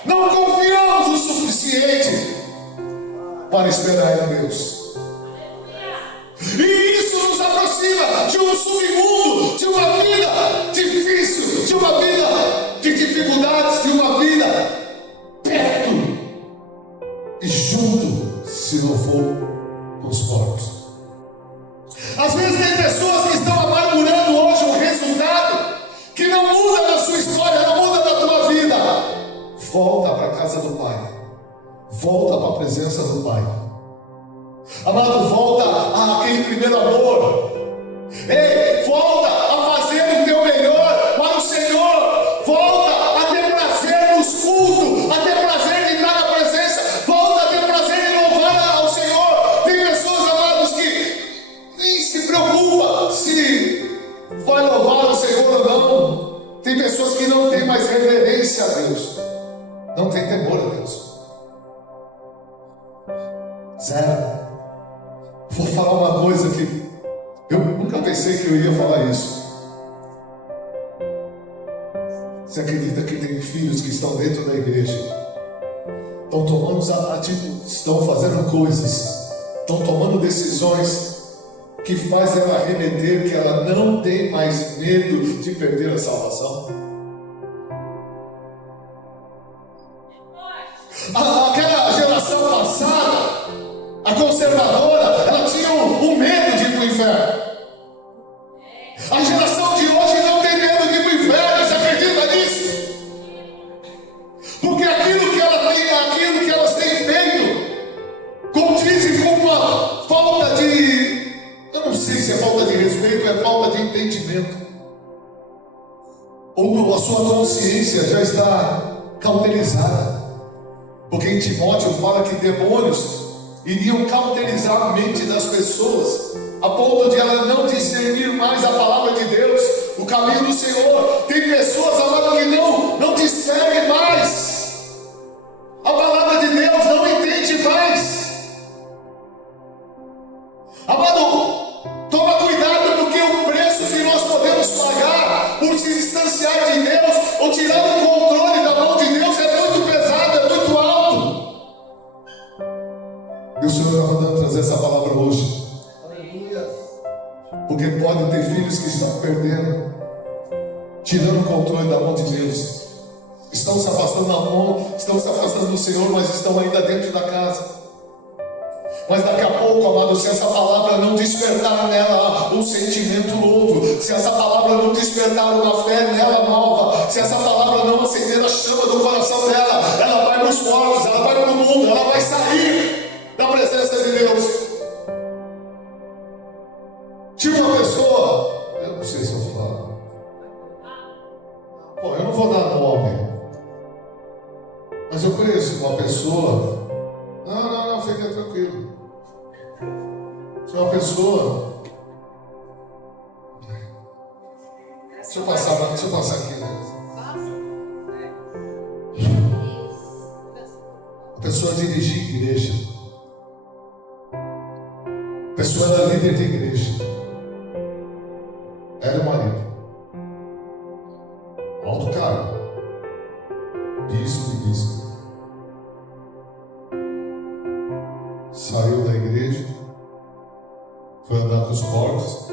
Não confiamos o suficiente para esperar em Deus. E isso nos aproxima de um submundo, de uma vida difícil, de uma vida de dificuldades, de uma vida perto e junto, se não for os porcos. Às vezes tem pessoas que estão amargurando hoje um resultado que não muda na sua história, não muda na tua vida. Volta para a casa do Pai. Volta para a presença do Pai. Amado, volta àquele primeiro amor. Ei, volta a fazer o teu melhor para o Senhor. Volta a ter prazer nos cultos, a ter prazer de estar na presença. Volta a ter prazer de louvar ao Senhor. Tem pessoas, amados, que nem se preocupa se vai louvar o Senhor ou não. Tem pessoas que não têm mais reverência a Deus, não tem temor a Deus. Sério, vou falar uma coisa que eu nunca pensei que eu ia falar isso. Você acredita que tem filhos que estão dentro da igreja, estão tomando atitudes, estão fazendo coisas, estão tomando decisões que faz ela remeter que ela não tem mais medo de perder a salvação? Aquela geração passada, a conservadora, ela tinha um medo de ir para o inferno. A geração de hoje não tem medo de ir para o inferno. Você acredita nisso? Porque aquilo que elas têm feito condizem com uma falta de, eu não sei se é falta de respeito, é falta de entendimento, ou a sua consciência já está cauterizada. Porque em Timóteo fala que demônios iriam cauterizar a mente das pessoas, a ponto de ela não discernir mais a palavra de Deus, o caminho do Senhor. Tem pessoas, amado, que não discernem mais a palavra de Deus, não entende mais. Amado, toma cuidado, porque o preço que nós podemos pagar por se distanciar de Deus ou tirar o controle da mão de Deus é muito pesado, é muito alto. E o Senhor está mandando trazer essa palavra hoje. Aleluia. Porque podem ter filhos que estão perdendo, tirando o controle da mão de Deus. Estão se afastando da mão, estão se afastando do Senhor, mas estão ainda dentro da casa. Mas daqui a pouco, amado, se essa palavra não despertar nela um sentimento novo, se essa palavra não despertar uma fé nela nova, se essa palavra não acender a chama do coração dela, ela vai para os porcos, ela vai para o mundo, ela vai sair da presença de Deus. Tinha uma pessoa, eu não sei se eu falo, bom, eu não vou dar nome, mas eu conheço uma pessoa, não, fica tranquilo. Tinha uma pessoa, deixa eu passar aqui, né? A pessoa dirigia igreja. A pessoa era líder de igreja. Era o marido. Alto cargo. Bispo e bispo. Saiu da igreja. Foi andar com os porcos.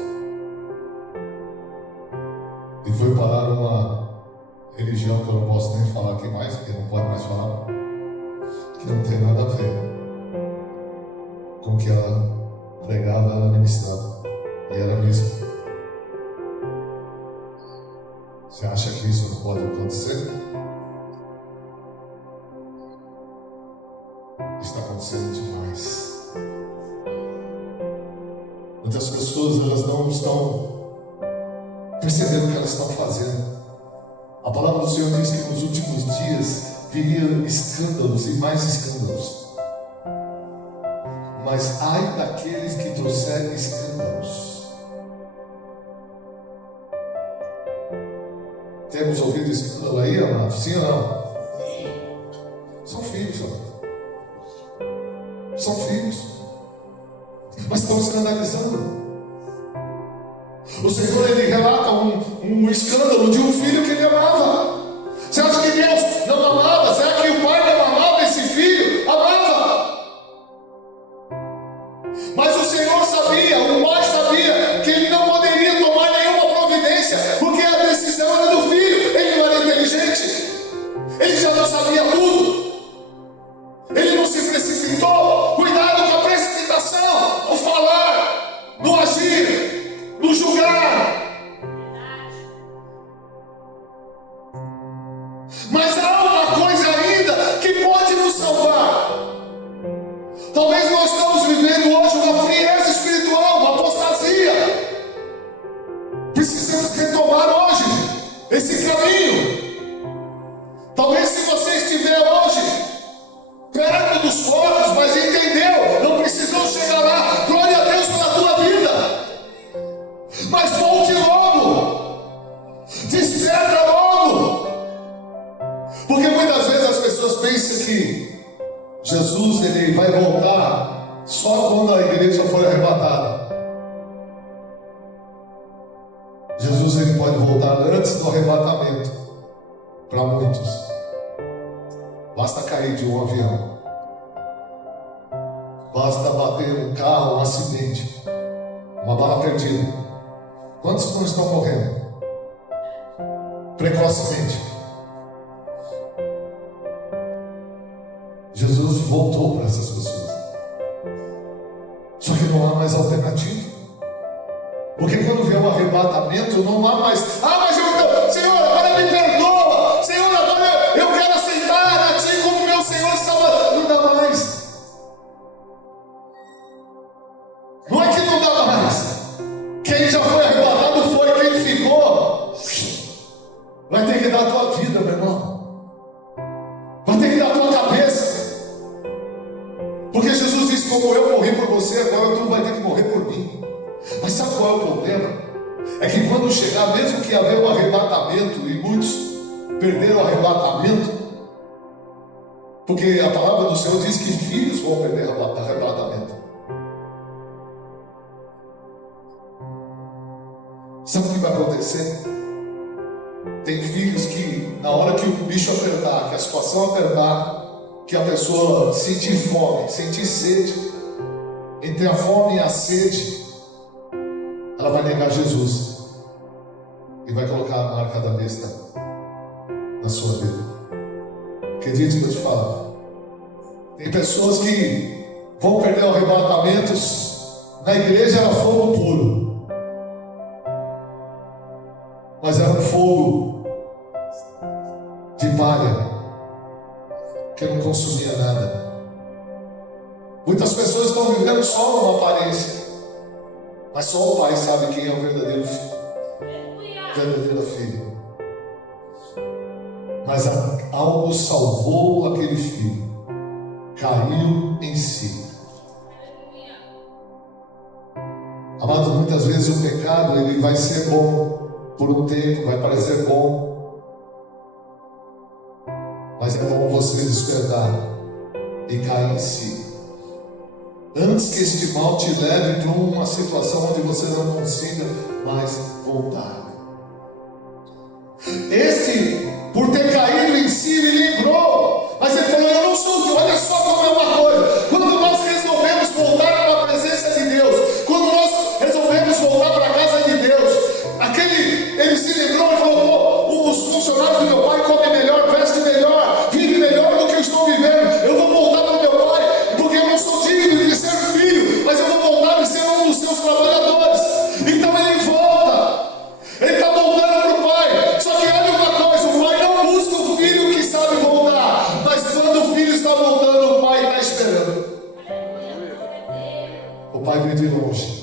E foi parar uma religião que eu não posso nem falar aqui mais, porque não pode mais falar, que não tem nada a ver com o que ela pregava, ela ministrava, e era mesmo. Você acha que isso não pode acontecer? Está acontecendo demais. Muitas pessoas, elas não estão percebendo o que elas estão fazendo. A palavra do Senhor diz que nos últimos dias viriam escândalos e mais escândalos. Mas ai daqueles que trouxerem escândalos. Temos ouvido escândalo aí, amado? Sim ou não? São filhos, amado. São filhos. Mas estão escandalizando. O Senhor, ele relata um escândalo de um filho que ele amava. Você acha que Deus não amava? Será que o pai não amava esse filho? Amava. Mas o Senhor sabia, o pai sabia que ele não poderia tomar nenhuma providência, porque a decisão era do filho. Ele não era inteligente. Ele já não sabia tudo. Ele não se precipitou. Cuidado com a precipitação, no falar, no agir, no julgar. Mas há uma coisa ainda que pode nos salvar. Talvez nós estamos vivendo hoje uma frieza espiritual, uma apostasia. Precisamos retomar hoje esse caminho. Talvez se você estiver hoje perto dos corpos, mas entendeu, não precisou chegar lá. Glória a Deus pela tua vida. Mas volte logo. Desperta logo. Porque muitas vezes as pessoas pensam que Jesus, ele vai voltar só quando a igreja for arrebatada. Jesus, ele pode voltar antes do arrebatamento. Para muitos. Basta cair de um avião. Basta bater um carro, um acidente. Uma bala perdida. Quantos não estão morrendo? Precocemente. Jesus voltou para essas pessoas. Só que não há mais alternativa. Porque quando vier o arrebatamento, não há mais. Ah, mas eu, Senhor, agora me perdoa. Senhor, agora eu quero aceitar a Ti como meu Senhor e Salvador. Não dá mais. Não é que não dá mais. Quem já foi arrebatado foi, quem ficou vai ter que dar a tua vida, meu irmão. Vai ter que dar a tua cabeça. Porque Jesus disse, como eu morri por você, agora tu vai ter que morrer por mim. Mas sabe qual é o problema? É que quando chegar, mesmo que haver um arrebatamento, e muitos perderam o arrebatamento, porque a palavra do Senhor diz que filhos vão perder o arrebatamento. Sabe o que vai acontecer? Tem filhos que, na hora que o bicho apertar, que a situação apertar, que a pessoa sentir fome, sentir sede, entre a fome e a sede, ela vai negar Jesus e vai colocar a marca da besta na sua vida. Acredite que eu te falo. Tem pessoas que vão perder arrebatamentos. Na igreja era fogo puro, mas era um fogo de palha que não consumia nada. Muitas pessoas estão vivendo só uma aparência, mas só o Pai sabe quem é o verdadeiro filho, verdadeira filha. Mas algo salvou aquele filho, caiu em si. Amado, muitas vezes o pecado ele vai ser bom por um tempo, vai parecer bom, mas é bom você despertar e caia em si. Antes que este mal te leve para uma situação onde você não consiga mais voltar. Este, por ter caído em si, ele lembrou. Mas ele falou: eu não sou, olha só como é uma coisa. Quando nós resolvemos voltar para a presença de Deus, quando nós resolvemos voltar para a casa de Deus, ele se lembrou e falou: pô, os funcionários do meu pai comem melhor, vestem melhor, vivem melhor do que eu estou vivendo. Eu vou voltar para o meu pai, porque eu não sou digno de ser filho, mas eu vou voltar e ser um dos seus trabalhadores. Então ele volta, ele está voltando para o pai. Só que olha uma coisa: o pai não busca o filho que sabe voltar, mas quando o filho está voltando, o pai está esperando. O pai vem de longe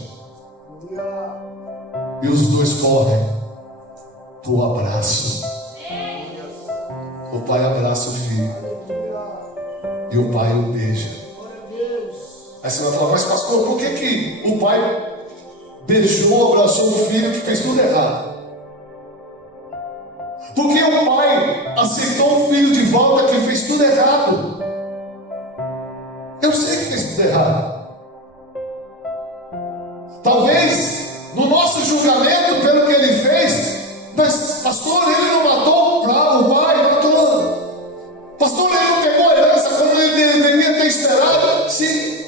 e os dois correm do abraço. O pai abraça o filho e o pai o beija. Aí você vai falar: mas pastor, por que o pai beijou, abraçou o filho que fez tudo errado? Porque o pai aceitou o filho de volta que fez tudo errado. Eu sei que fez tudo errado. Talvez no nosso julgamento pelo que ele fez, mas pastor, ele não matou o pai, matou. Pastor, ele não pegou a herança quando ele deveria ter esperado. Sim,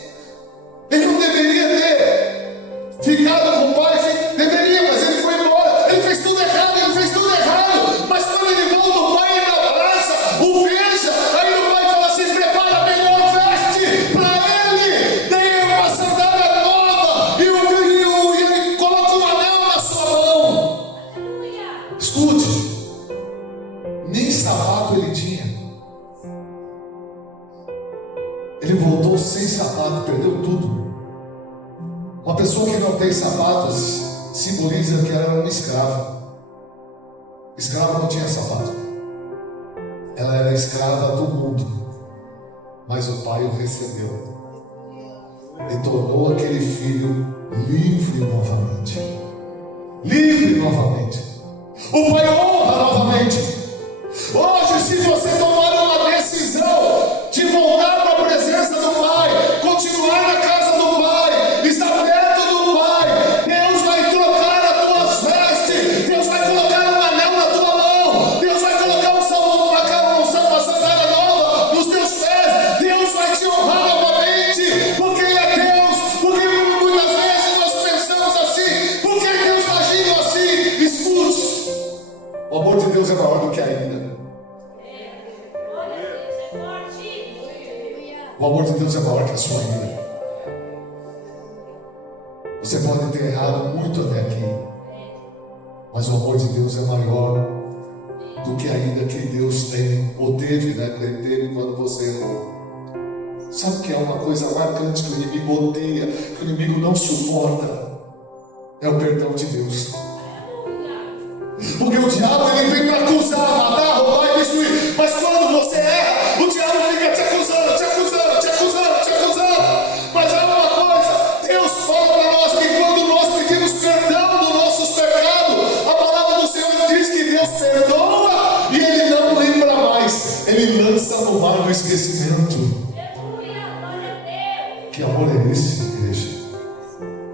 ele não deveria ter ficado com o pai. Deveria, mas ele foi embora. Ele fez tudo errado, ele fez tudo errado. Mas quando ele volta, o pai ainda abraça, o beija. Aí o pai fala assim: prepara a melhor veste para ele, dê uma sandália nova e ele coloca um anel na sua mão. Escute, nem sapato ele tinha. Ele voltou sem sapato, perdeu tudo. Uma pessoa que não tem sapatos simboliza que era uma escrava. Escrava não tinha sapato. Ela era escrava do mundo. Mas o pai o recebeu e tornou aquele filho livre novamente. Livre novamente. O pai honra novamente. Hoje, se você tomar uma decisão de voltar para a presença do pai, continuar na casa do pai, estar perto do pai, Deus vai trocar as tuas vestes, Deus vai colocar um anel na tua mão, Deus vai colocar uma sandália nova nos teus pés, Deus vai te honrar novamente, porque Ele é Deus. Porque muitas vezes nós pensamos assim: por que Deus está agindo assim? Escute, o amor de Deus é maior do que a ira. O amor de Deus é maior que a sua ira. Você pode ter errado muito até aqui, mas o amor de Deus é maior do que a ira que Deus tem, ou teve, né? Ele teve quando você errou. Sabe o que é uma coisa marcante que o inimigo odeia, que o inimigo não suporta? É o perdão de Deus. Porque o diabo, ele vem para acusar, matar, roubar e destruir. Mas quando você erra, o diabo fica te acusando, te acusando, te acusando, te acusando. Mas há uma coisa: Deus fala para nós que quando nós pedimos perdão dos nossos pecados, a palavra do Senhor diz que Deus perdoa e Ele não lembra mais. Ele lança no mar do esquecimento. Que amor é esse, igreja?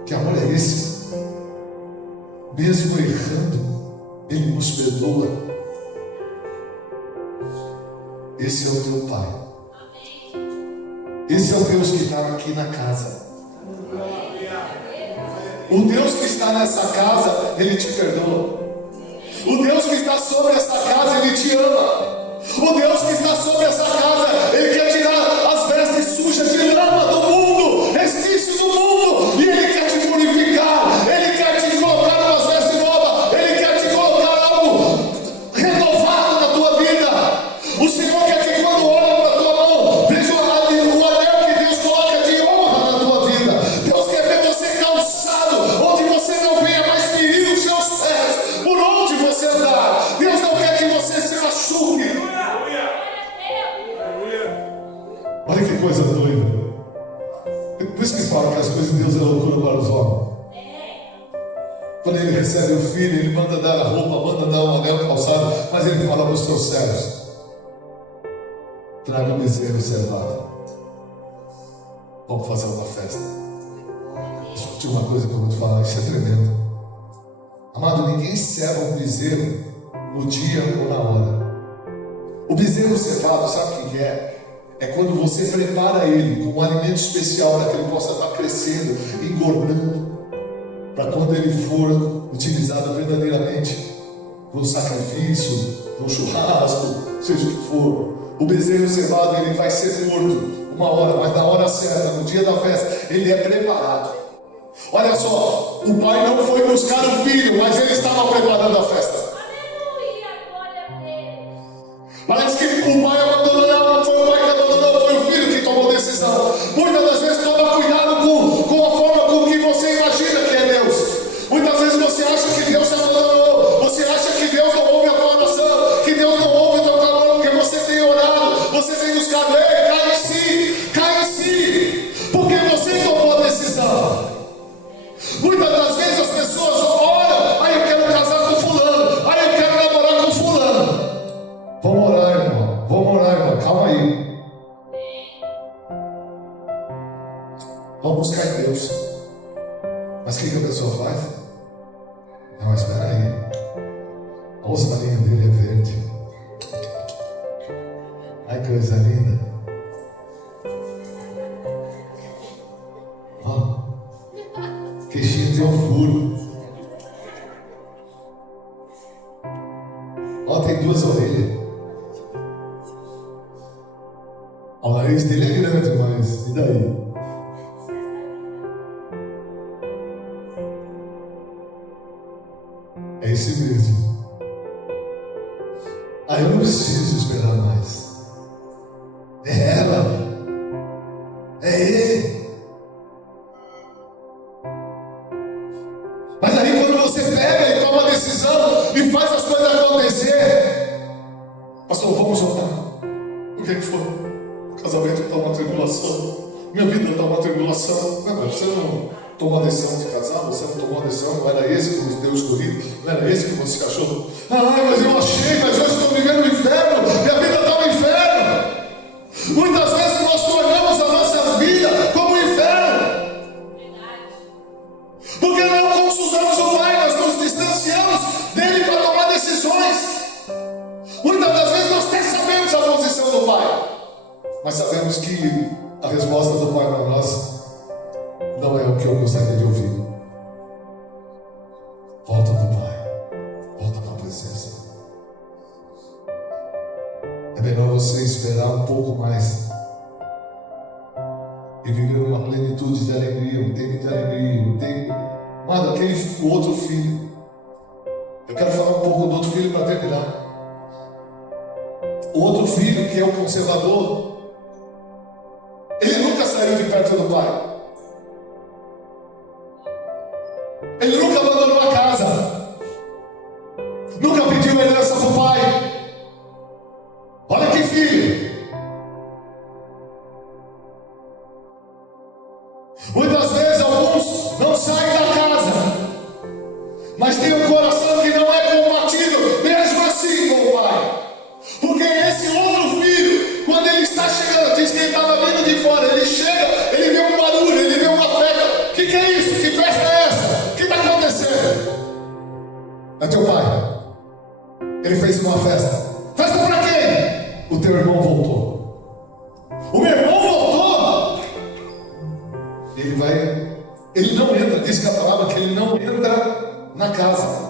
Que amor é esse? Mesmo errando, Ele nos perdoa. Esse é o teu Pai. Esse é o Deus que está aqui na casa. O Deus que está nessa casa, Ele te perdoa. O Deus que está sobre essa casa, Ele te ama. O Deus que está sobre essa casa, Ele quer tirar as vestes sujas de lama do mundo, resquícios do mundo, e Ele quer te purificar. Ele quer te colocar umas vestes novas. Ele quer te colocar algo renovado na tua vida. O Senhor quer que quando olha para a tua mão, veja o anel que Deus coloca de honra na tua vida. Deus quer ver você calçado, onde você não venha mais ferir os seus pés, por onde você andar. Deus não quer que você se machuque. Olha que coisa doida. Por isso que fala que as coisas de Deus é loucura para os homens. Quando Ele recebe o filho, Ele manda dar a roupa, manda dar um anel calçado, mas Ele fala para os seus servos: traga o bezerro cevado. Vamos fazer uma festa. Escute uma coisa que eu vou te falar, isso é tremendo. Amado, ninguém ceva um bezerro no dia ou na hora. O bezerro cevado, sabe o que é? É quando você prepara ele com um alimento especial para que ele possa estar crescendo, engordando, para quando ele for utilizado verdadeiramente para um sacrifício, para um churrasco, seja o que for. O bezerro cevado, ele vai ser morto uma hora, mas na hora certa, no dia da festa, ele é preparado. Olha só, o pai não foi buscar o filho, mas ele estava preparando a festa. Parece que o pai abandonou, não foi o pai que abandonou, foi o filho que tomou decisão. Muitas das vezes toma cuidado com a forma com que você imagina que é Deus. Muitas vezes você acha que Deus se abandonou, você acha que Deus não ouve a tua oração, que Deus não ouve o teu clamor, porque você tem orado, você tem buscado. Ei, cai em si, porque você tomou a decisão. Muitas das vezes as pessoas oram, aí eu quero casar com fulano, aí eu quero namorar com fulano. Vamos orar, irmão, calma aí. Vamos buscar em Deus. Mas o que a pessoa faz? Não, mas espera aí. A osmalinha dele é verde. Ai, que coisa linda. Ó, queixinho tem um furo. Ó, tem duas orelhas. O nariz dele é grande, mas e daí? É esse mesmo. Aí eu não preciso esperar mais. É ela. É ele. Mas aí quando você pega e toma a decisão e faz as coisas acontecer, pastor, vamos orar. O que foi? O casamento está uma tribulação. Minha vida está uma tribulação. Não, você não tomou a decisão de casar, você não tomou a decisão, não era esse que Deus escolhido, não era esse que você achou. Mas eu achei, mas hoje estou vivendo no inferno, minha vida está no inferno. Muitas vezes nós tornamos a nossa vida como um inferno. Porque não consultamos o Pai, nós nos distanciamos dele para tomar decisões. Muitas das vezes nós até sabemos a posição do Pai, mas sabemos que a resposta do Pai para nós não é o que eu gostaria de ouvir. Volta do Pai, volta para a presença. É melhor você esperar um pouco mais e viver uma plenitude de alegria, um tempo de alegria, um tempo. Mano, o outro filho. Eu quero falar um pouco do outro filho para terminar. O outro filho, que é o conservador, ele nunca saiu de perto do pai. Ele nunca abandonou a casa. Nunca pediu herança para o pai. Olha que filho. Muitas vezes alguns não saem da casa, mas tem um coração que não é combatido, mesmo assim com o pai. Porque esse outro filho, quando ele está chegando, diz que ele estava vindo de fora, ele chega, ele vê um barulho, ele vê uma festa. O que é isso? Que festa é essa? O que está acontecendo? É teu pai. Ele fez uma festa. Festa para quem? O teu irmão voltou. O meu irmão voltou. Ele não entra, diz que a palavra que ele não entra na casa.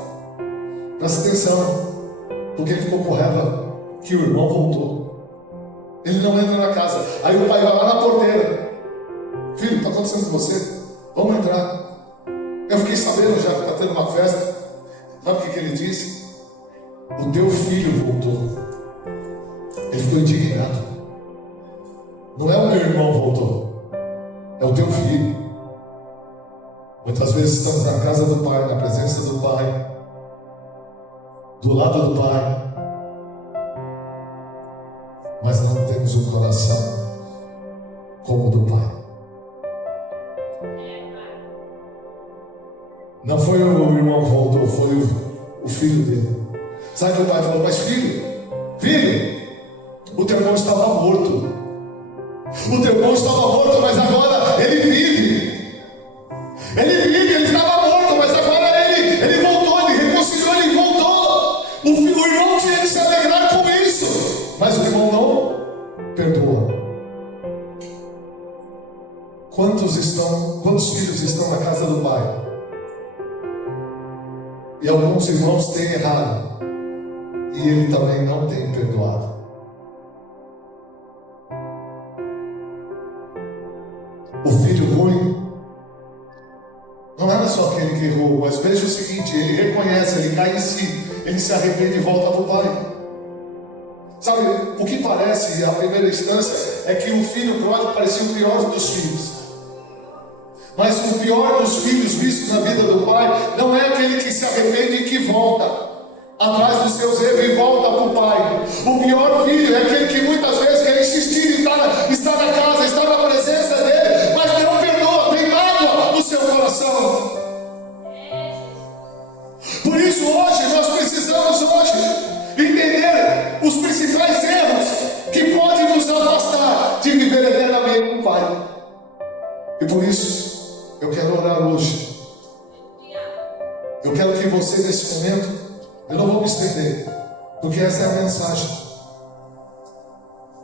Presta atenção, porque ele ficou com raiva que o irmão voltou. Ele não entra na casa. Aí o pai vai lá na porteira. Filho, está acontecendo com você? Vamos entrar. Eu fiquei sabendo já que está tendo uma festa. Sabe o que ele disse? O teu filho voltou. Ele ficou indignado. Não é o meu irmão voltou, é o teu filho. Muitas vezes estamos na casa do Pai, na presença do Pai, do lado do Pai, mas não temos um coração como o do Pai. Não foi o irmão que voltou, foi o filho dele. Sabe o que o pai falou? Mas filho, o teu irmão estava morto. O teu irmão estava morto, mas agora ele vive. Ele vive, ele estava morto, mas agora ele voltou, ele reconciliou, ele voltou. O irmão tinha que se alegrar com isso, mas o irmão não perdoa. Quantos filhos estão na casa do pai? E alguns irmãos têm errado, e ele também não tem perdoado. O filho ruim não era só aquele que errou, mas veja o seguinte: ele reconhece, ele cai em si, ele se arrepende e volta para o pai. Sabe, o que parece à primeira instância é que o filho pródigo parecia o pior dos filhos. Mas o pior dos filhos vistos na vida do pai não é aquele que se arrepende e que volta atrás dos seus erros e volta para o pai. O pior filho é aquele que muitas vezes quer insistir em estar na casa, estar na presença dele, mas não perdoa, tem mágoa no seu coração. Por isso hoje nós precisamos entender os principais erros que podem nos afastar de viver eternamente com o Pai. E por isso eu quero orar hoje. Eu quero que você nesse momento, eu não vou me estender, porque essa é a mensagem.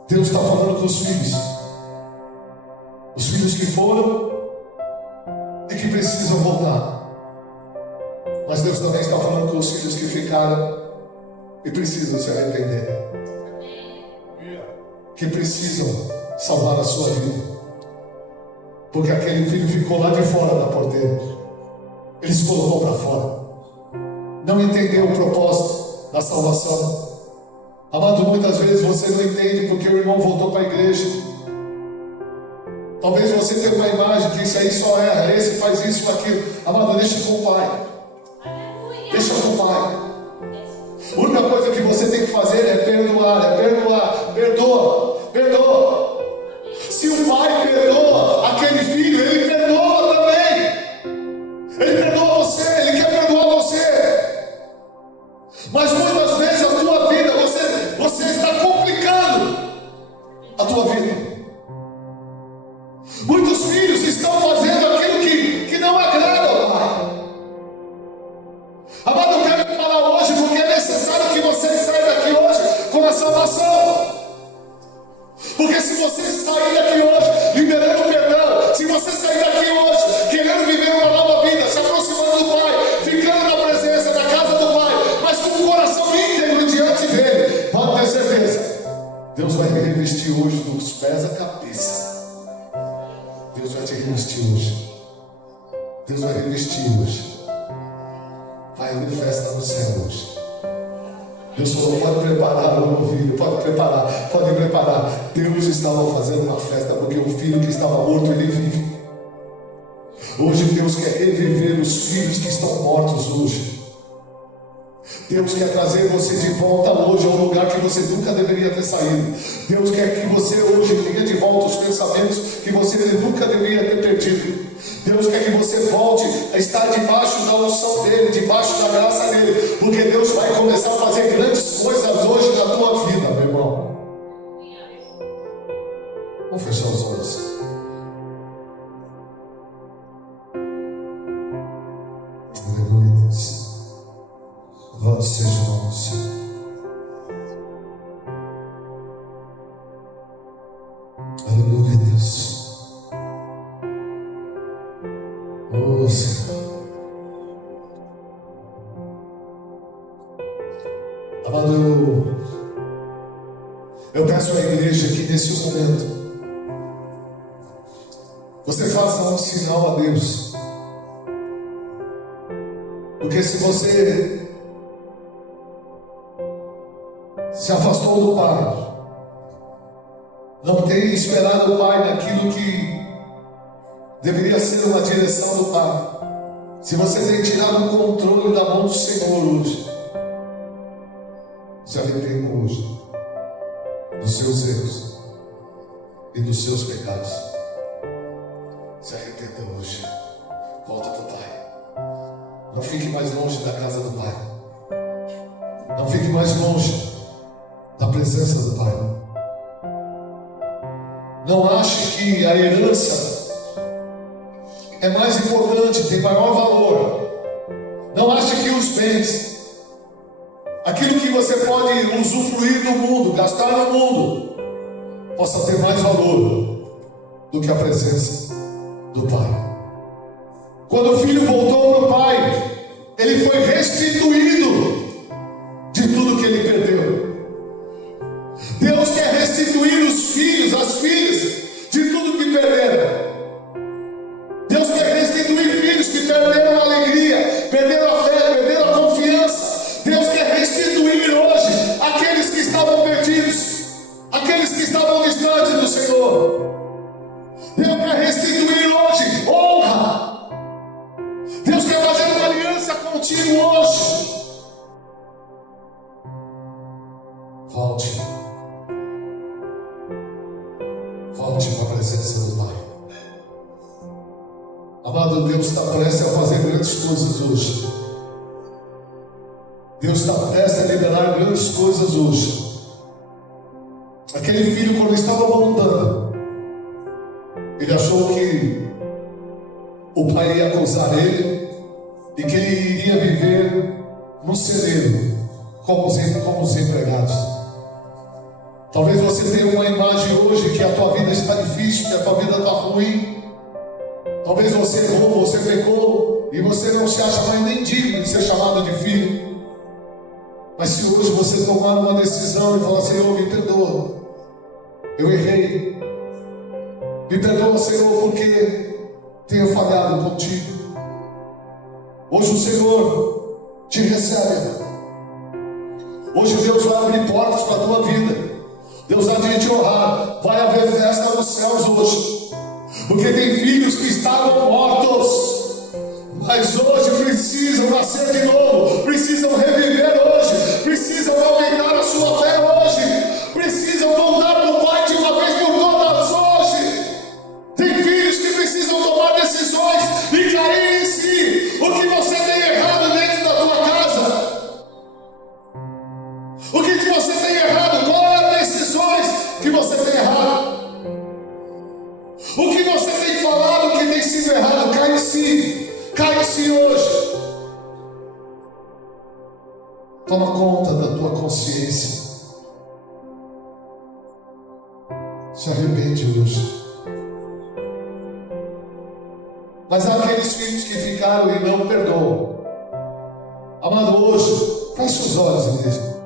Deus está falando dos filhos. Os filhos que foram e que precisam voltar. Mas Deus também está falando com os filhos que ficaram e precisam se arrepender. Que precisam salvar a sua vida. Porque aquele filho ficou lá de fora da porteira. Ele se colocou para fora. Não entendeu o propósito da salvação. Amado, muitas vezes você não entende porque o irmão voltou para a igreja. Talvez você tenha uma imagem que isso aí só erra, esse faz isso, aquilo. Amado, deixa com o Pai. Deixa com o Pai. A única coisa que você tem que fazer é perdoar, perdoa. Se o pai perdoa aquele filho, ele perdoa também. Ele perdoa você, ele quer perdoar você. Mas muitas vezes a tua vida, você está complicando a tua vida. Muitos filhos estão fazendo aquilo que não agrada ao pai. Amado, eu quero te falar hoje, porque é necessário que você saia daqui hoje com a salvação. Porque se você sair daqui hoje liberando perdão, se você sair daqui hoje querendo viver uma nova vida, se aproximando do Pai, ficando na presença da casa do Pai, mas com o coração íntegro diante dele, pode ter certeza, Deus vai me revestir hoje dos pés à cabeça. Deus vai te revestir hoje. Deus vai revestir hoje. Vai haver festa no céu hoje. Deus falou: pode preparar o novilho, pode preparar. Deus estava fazendo uma festa, porque o filho que estava morto, ele vive. Hoje Deus quer reviver os filhos que estão mortos hoje. Deus quer trazer você de volta hoje a um lugar que você nunca deveria ter saído. Deus quer que você hoje tenha de volta os pensamentos que você nunca deveria ter perdido. Deus quer que você volte a estar debaixo da unção dele, debaixo da graça dele, porque Deus vai começar a fazer grandes coisas hoje na tua vida, meu irmão. Vamos fechar os olhos. Aleluia, Deus. Louvado seja o nome do Senhor. Aleluia, Deus. Oh, Senhor. Amado, eu peço à igreja que nesse momento você faça um sinal a Deus. Porque se você se afastou do Pai, não tem esperado o Pai naquilo que deveria ser uma direção do Pai, se você tem tirado o controle da mão do Senhor hoje, se arrependa hoje dos seus erros e dos seus pecados. Se arrependa hoje. Volta para o Pai. Não fique mais longe da casa do Pai. Não fique mais longe da presença do Pai. Não ache que a herança é mais importante, tem maior valor. Não ache que os bens, aquilo que você pode usufruir do mundo, gastar no mundo, possa ter mais valor do que a presença do Pai. Quando o filho voltou para o Pai, ele foi restituído de tudo que ele perdeu. Deus quer restituir os filhos, as filhas, de tudo que perderam. Deus quer restituir filhos que perderam a alegria, perderam a fé, perderam a confiança. Deus quer restituir hoje aqueles que estavam perdidos, aqueles que estavam distantes do Senhor. Deus quer restituir hoje honra. Deus quer fazer uma aliança contigo hoje. Volte. Volte para a presença do Pai. Amado, Deus está prestes a fazer grandes coisas hoje. Deus está prestes a liberar grandes coisas hoje. Aquele filho, quando estava voltando, ele achou que o pai ia acusar ele e que ele iria viver no celeiro como os empregados. Talvez você tenha uma imagem hoje que a tua vida está difícil, que a tua vida está ruim. Talvez você errou, você pecou e você não se acha mais nem digno de ser chamado de filho. Mas se hoje você tomar uma decisão e falar: Senhor, me perdoa, eu errei, me perdoa, Senhor, porque tenho falhado contigo. Hoje o Senhor te recebe. Hoje Deus vai abrir portas para a tua vida. Deus vai te honrar. Vai haver festa nos céus hoje. Porque tem filhos que estavam mortos, mas hoje precisam nascer de novo, precisam reviver hoje, precisam aumentar a sua fé hoje, precisam voltar para o Pai de uma vez por todas hoje. Tem filhos que precisam tomar decisões e cair em si. O que você tem errado dentro da tua casa? O que você tem errado? Quais as decisões que você tem errado? O que você tem falado que tem sido errado? Cai em si hoje. Toma conta da tua consciência. Se arrepende hoje. Mas há aqueles filhos que ficaram e não perdoam. Amado, hoje, feche os olhos, igreja.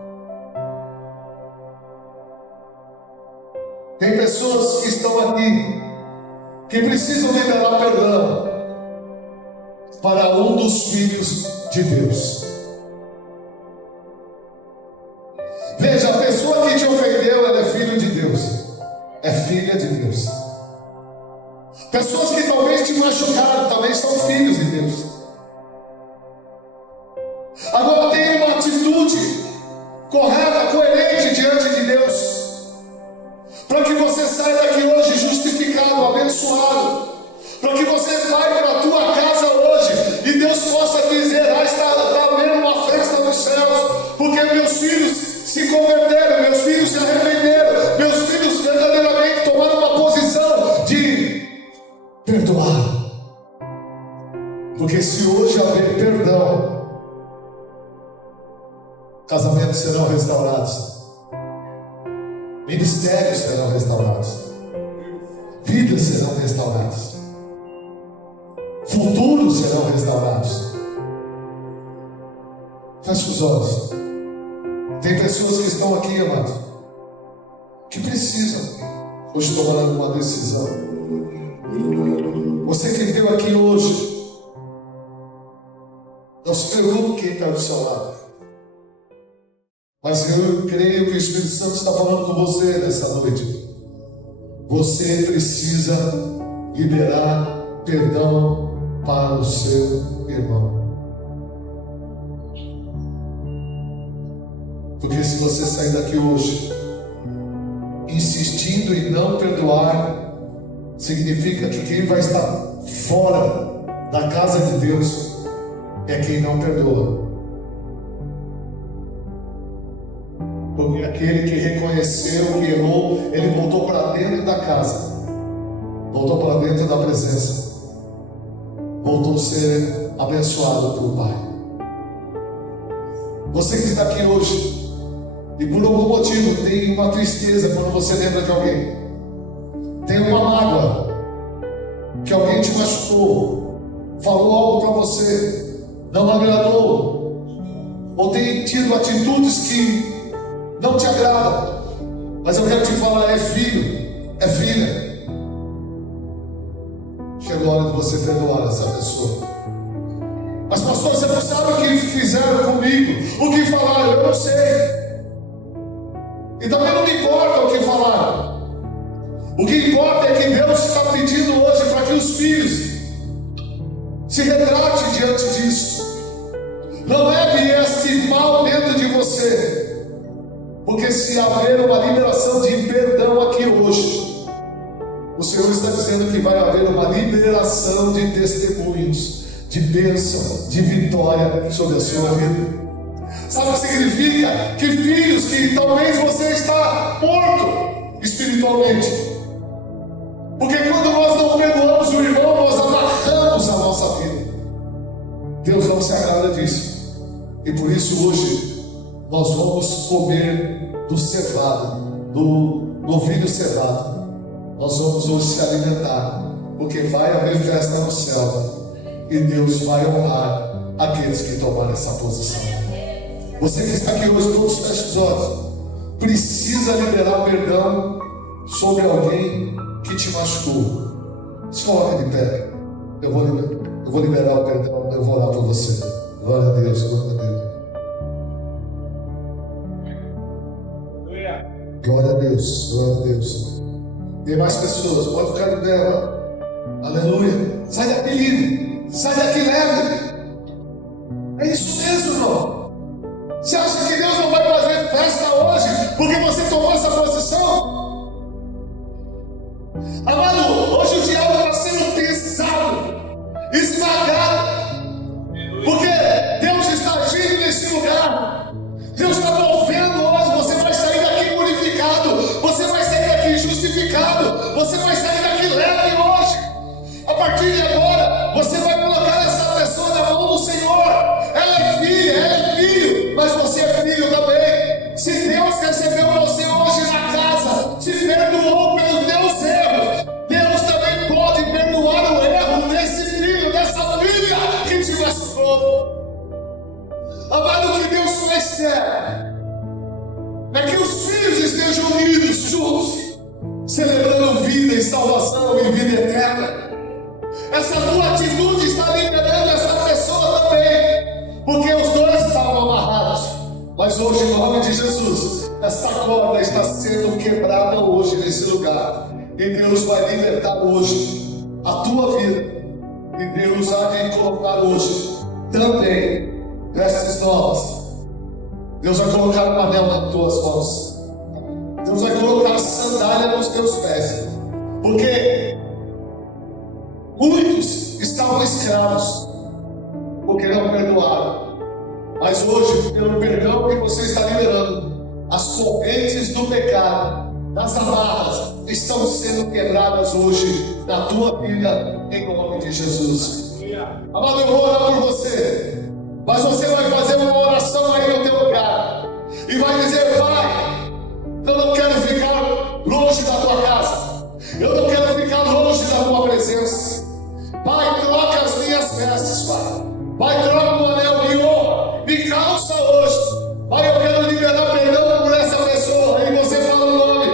Tem pessoas que estão aqui que precisam liberar perdão para um dos filhos de Deus. Veja, a pessoa que te ofendeu, ela é filho de Deus, é filha de Deus. Pessoas que talvez te machucaram também são filhos de Deus. Agora tenha uma atitude correta, coerente diante de Deus, para que você saia daqui hoje justificado, abençoado, para que você vá para a tua casa hoje e Deus possa dizer: está havendo uma festa nos céus, porque meus filhos se converteram, meus filhos se arrependeram, meus filhos verdadeiramente tomaram uma posição de perdoar. Porque se hoje haver perdão, casamentos serão restaurados, ministérios serão restaurados, vidas serão restauradas, futuros serão restaurados. Feche os olhos. Tem pessoas que estão aqui, amados, que precisam hoje tomar uma decisão. Você que veio aqui hoje, não se preocupe quem está do seu lado. Mas eu creio que o Espírito Santo está falando com você nessa noite. Você precisa liberar perdão para o seu irmão. Porque se você sair daqui hoje insistindo em não perdoar, significa que quem vai estar fora da casa de Deus é quem não perdoa. Porque aquele que reconheceu que errou, ele voltou para dentro da casa. voltou para dentro da presença, voltou a ser abençoado pelo Pai. Você que está aqui hoje e por algum motivo tem uma tristeza quando você lembra de alguém, tem uma mágoa, que alguém te machucou, falou algo para você, não agradou, ou tem tido atitudes que não te agradam, mas eu quero te falar, é filho, é filha. Chegou a hora de você perdoar essa pessoa. Mas pastor, você não sabe o que fizeram comigo, o que falaram, eu não sei. E também não me importa o que falaram. O que importa é que Deus está pedindo hoje para que os filhos se retratem diante disso. Não leve este mal dentro de você, porque se haver uma liberação de perdão aqui hoje, o Senhor está dizendo que vai haver uma liberação de testemunhos, de bênção, de vitória sobre a sua vida. Sabe o que significa? Que filhos que talvez você está morto espiritualmente. Porque quando nós não perdoamos o irmão, nós amarramos a nossa vida. Deus não se agrada disso. E por isso hoje nós vamos comer do cevado, do novilho cevado. Nós vamos hoje se alimentar, porque vai haver festa no céu. E Deus vai honrar aqueles que tomarem essa posição. Você que está aqui hoje, todos fecha os olhos. Precisa liberar perdão sobre alguém que te machucou. Se coloque de pé. Eu vou liberar o perdão. Eu vou orar por você. Glória a Deus, glória a Deus. Glória a Deus, glória a Deus. Tem mais pessoas, pode ficar de pé. Aleluia. Sai daqui livre. Sai daqui leve. É isso mesmo, irmão. Você acha que Deus não vai fazer festa hoje porque você tomou essa posição? Amado, hoje o diabo está sendo testado, esmagado, porque Deus está agindo nesse lugar. Deus está movendo hoje. Você vai sair daqui purificado, você vai sair daqui justificado, você vai sair daqui leve hoje. A partir de agora, você vai colocar essa pessoa na mão do Senhor. Ela é filha, ela é filho, mas você é filho também. Se Deus recebeu você hoje na casa, te perdoou pelos teus erros, Deus também pode perdoar o erro desse filho, dessa filha que te machucou. Amado, o que Deus mais quer é que os filhos estejam unidos juntos, celebrando vida e salvação e vida eterna. Essa tua atitude está liberando essa pessoa também, porque os dois estavam amarrados. Mas hoje, em nome de Jesus, essa corda está sendo quebrada hoje nesse lugar. E Deus vai libertar hoje a tua vida. E Deus há de colocar hoje também vestes novas. Deus vai colocar um anel nas tuas mãos. Deus vai colocar sandália nos teus pés. Porque muitos estavam escravos, porque não perdoaram. Mas hoje, pelo perdão que você está liberando, as correntes do pecado, das amarras, estão sendo quebradas hoje na tua vida, em nome de Jesus. Amado, eu vou orar por você, mas você vai fazer uma oração aí no teu lugar e vai dizer: Pai, eu não quero ficar longe da tua casa, eu não quero ficar longe da tua presença. Pai, troca as minhas vestes, Pai. Pai, troca o anel de honra, me calça hoje. Pai, eu quero liberar perdão por essa pessoa. E você fala o nome.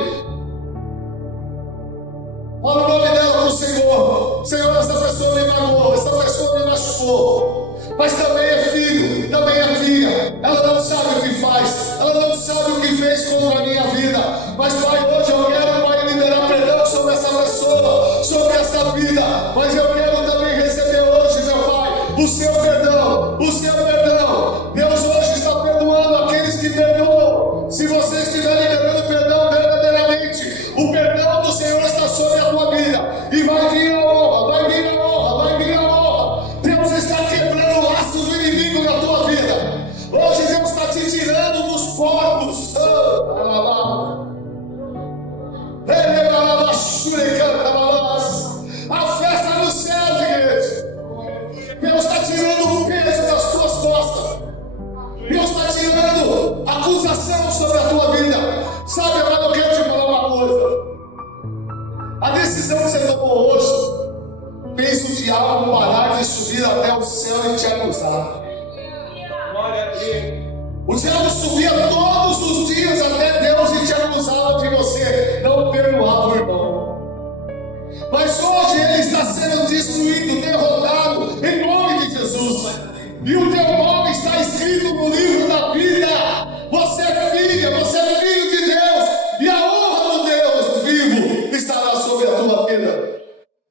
Fala o nome dela para o Senhor. Senhor, essa pessoa me magoou, essa pessoa me machucou. Mas também é filho, também é filha. Ela não sabe o que faz, ela não sabe o que fez contra a minha vida. Mas, Pai, hoje eu quero, Pai, liberar perdão sobre essa pessoa, sobre essa vida. Mas eu quero também receber hoje, meu Pai, o seu perdão, o seu perdão. Deus hoje está perdoando aqueles que perdoam. Se você estiver liberando perdão verdadeiramente, o perdão do Senhor está sobre a tua vida. E vai vir a honra, vai vir a honra, vai vir a honra. Deus está quebrando laços do pode subir até o céu e te acusar. O diabo subia todos os dias até Deus e te acusava de você não perdoar o irmão. Mas hoje ele está sendo destruído, derrotado, em nome de Jesus. E o teu nome está escrito no livro da vida. Você é filha, você é filho de Deus. E a honra do Deus vivo estará sobre a tua vida.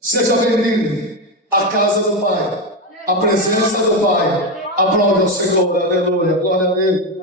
Seja bem-vindo à casa do Pai, à presença do Pai. Aplaude ao Senhor, aleluia, glória a Ele.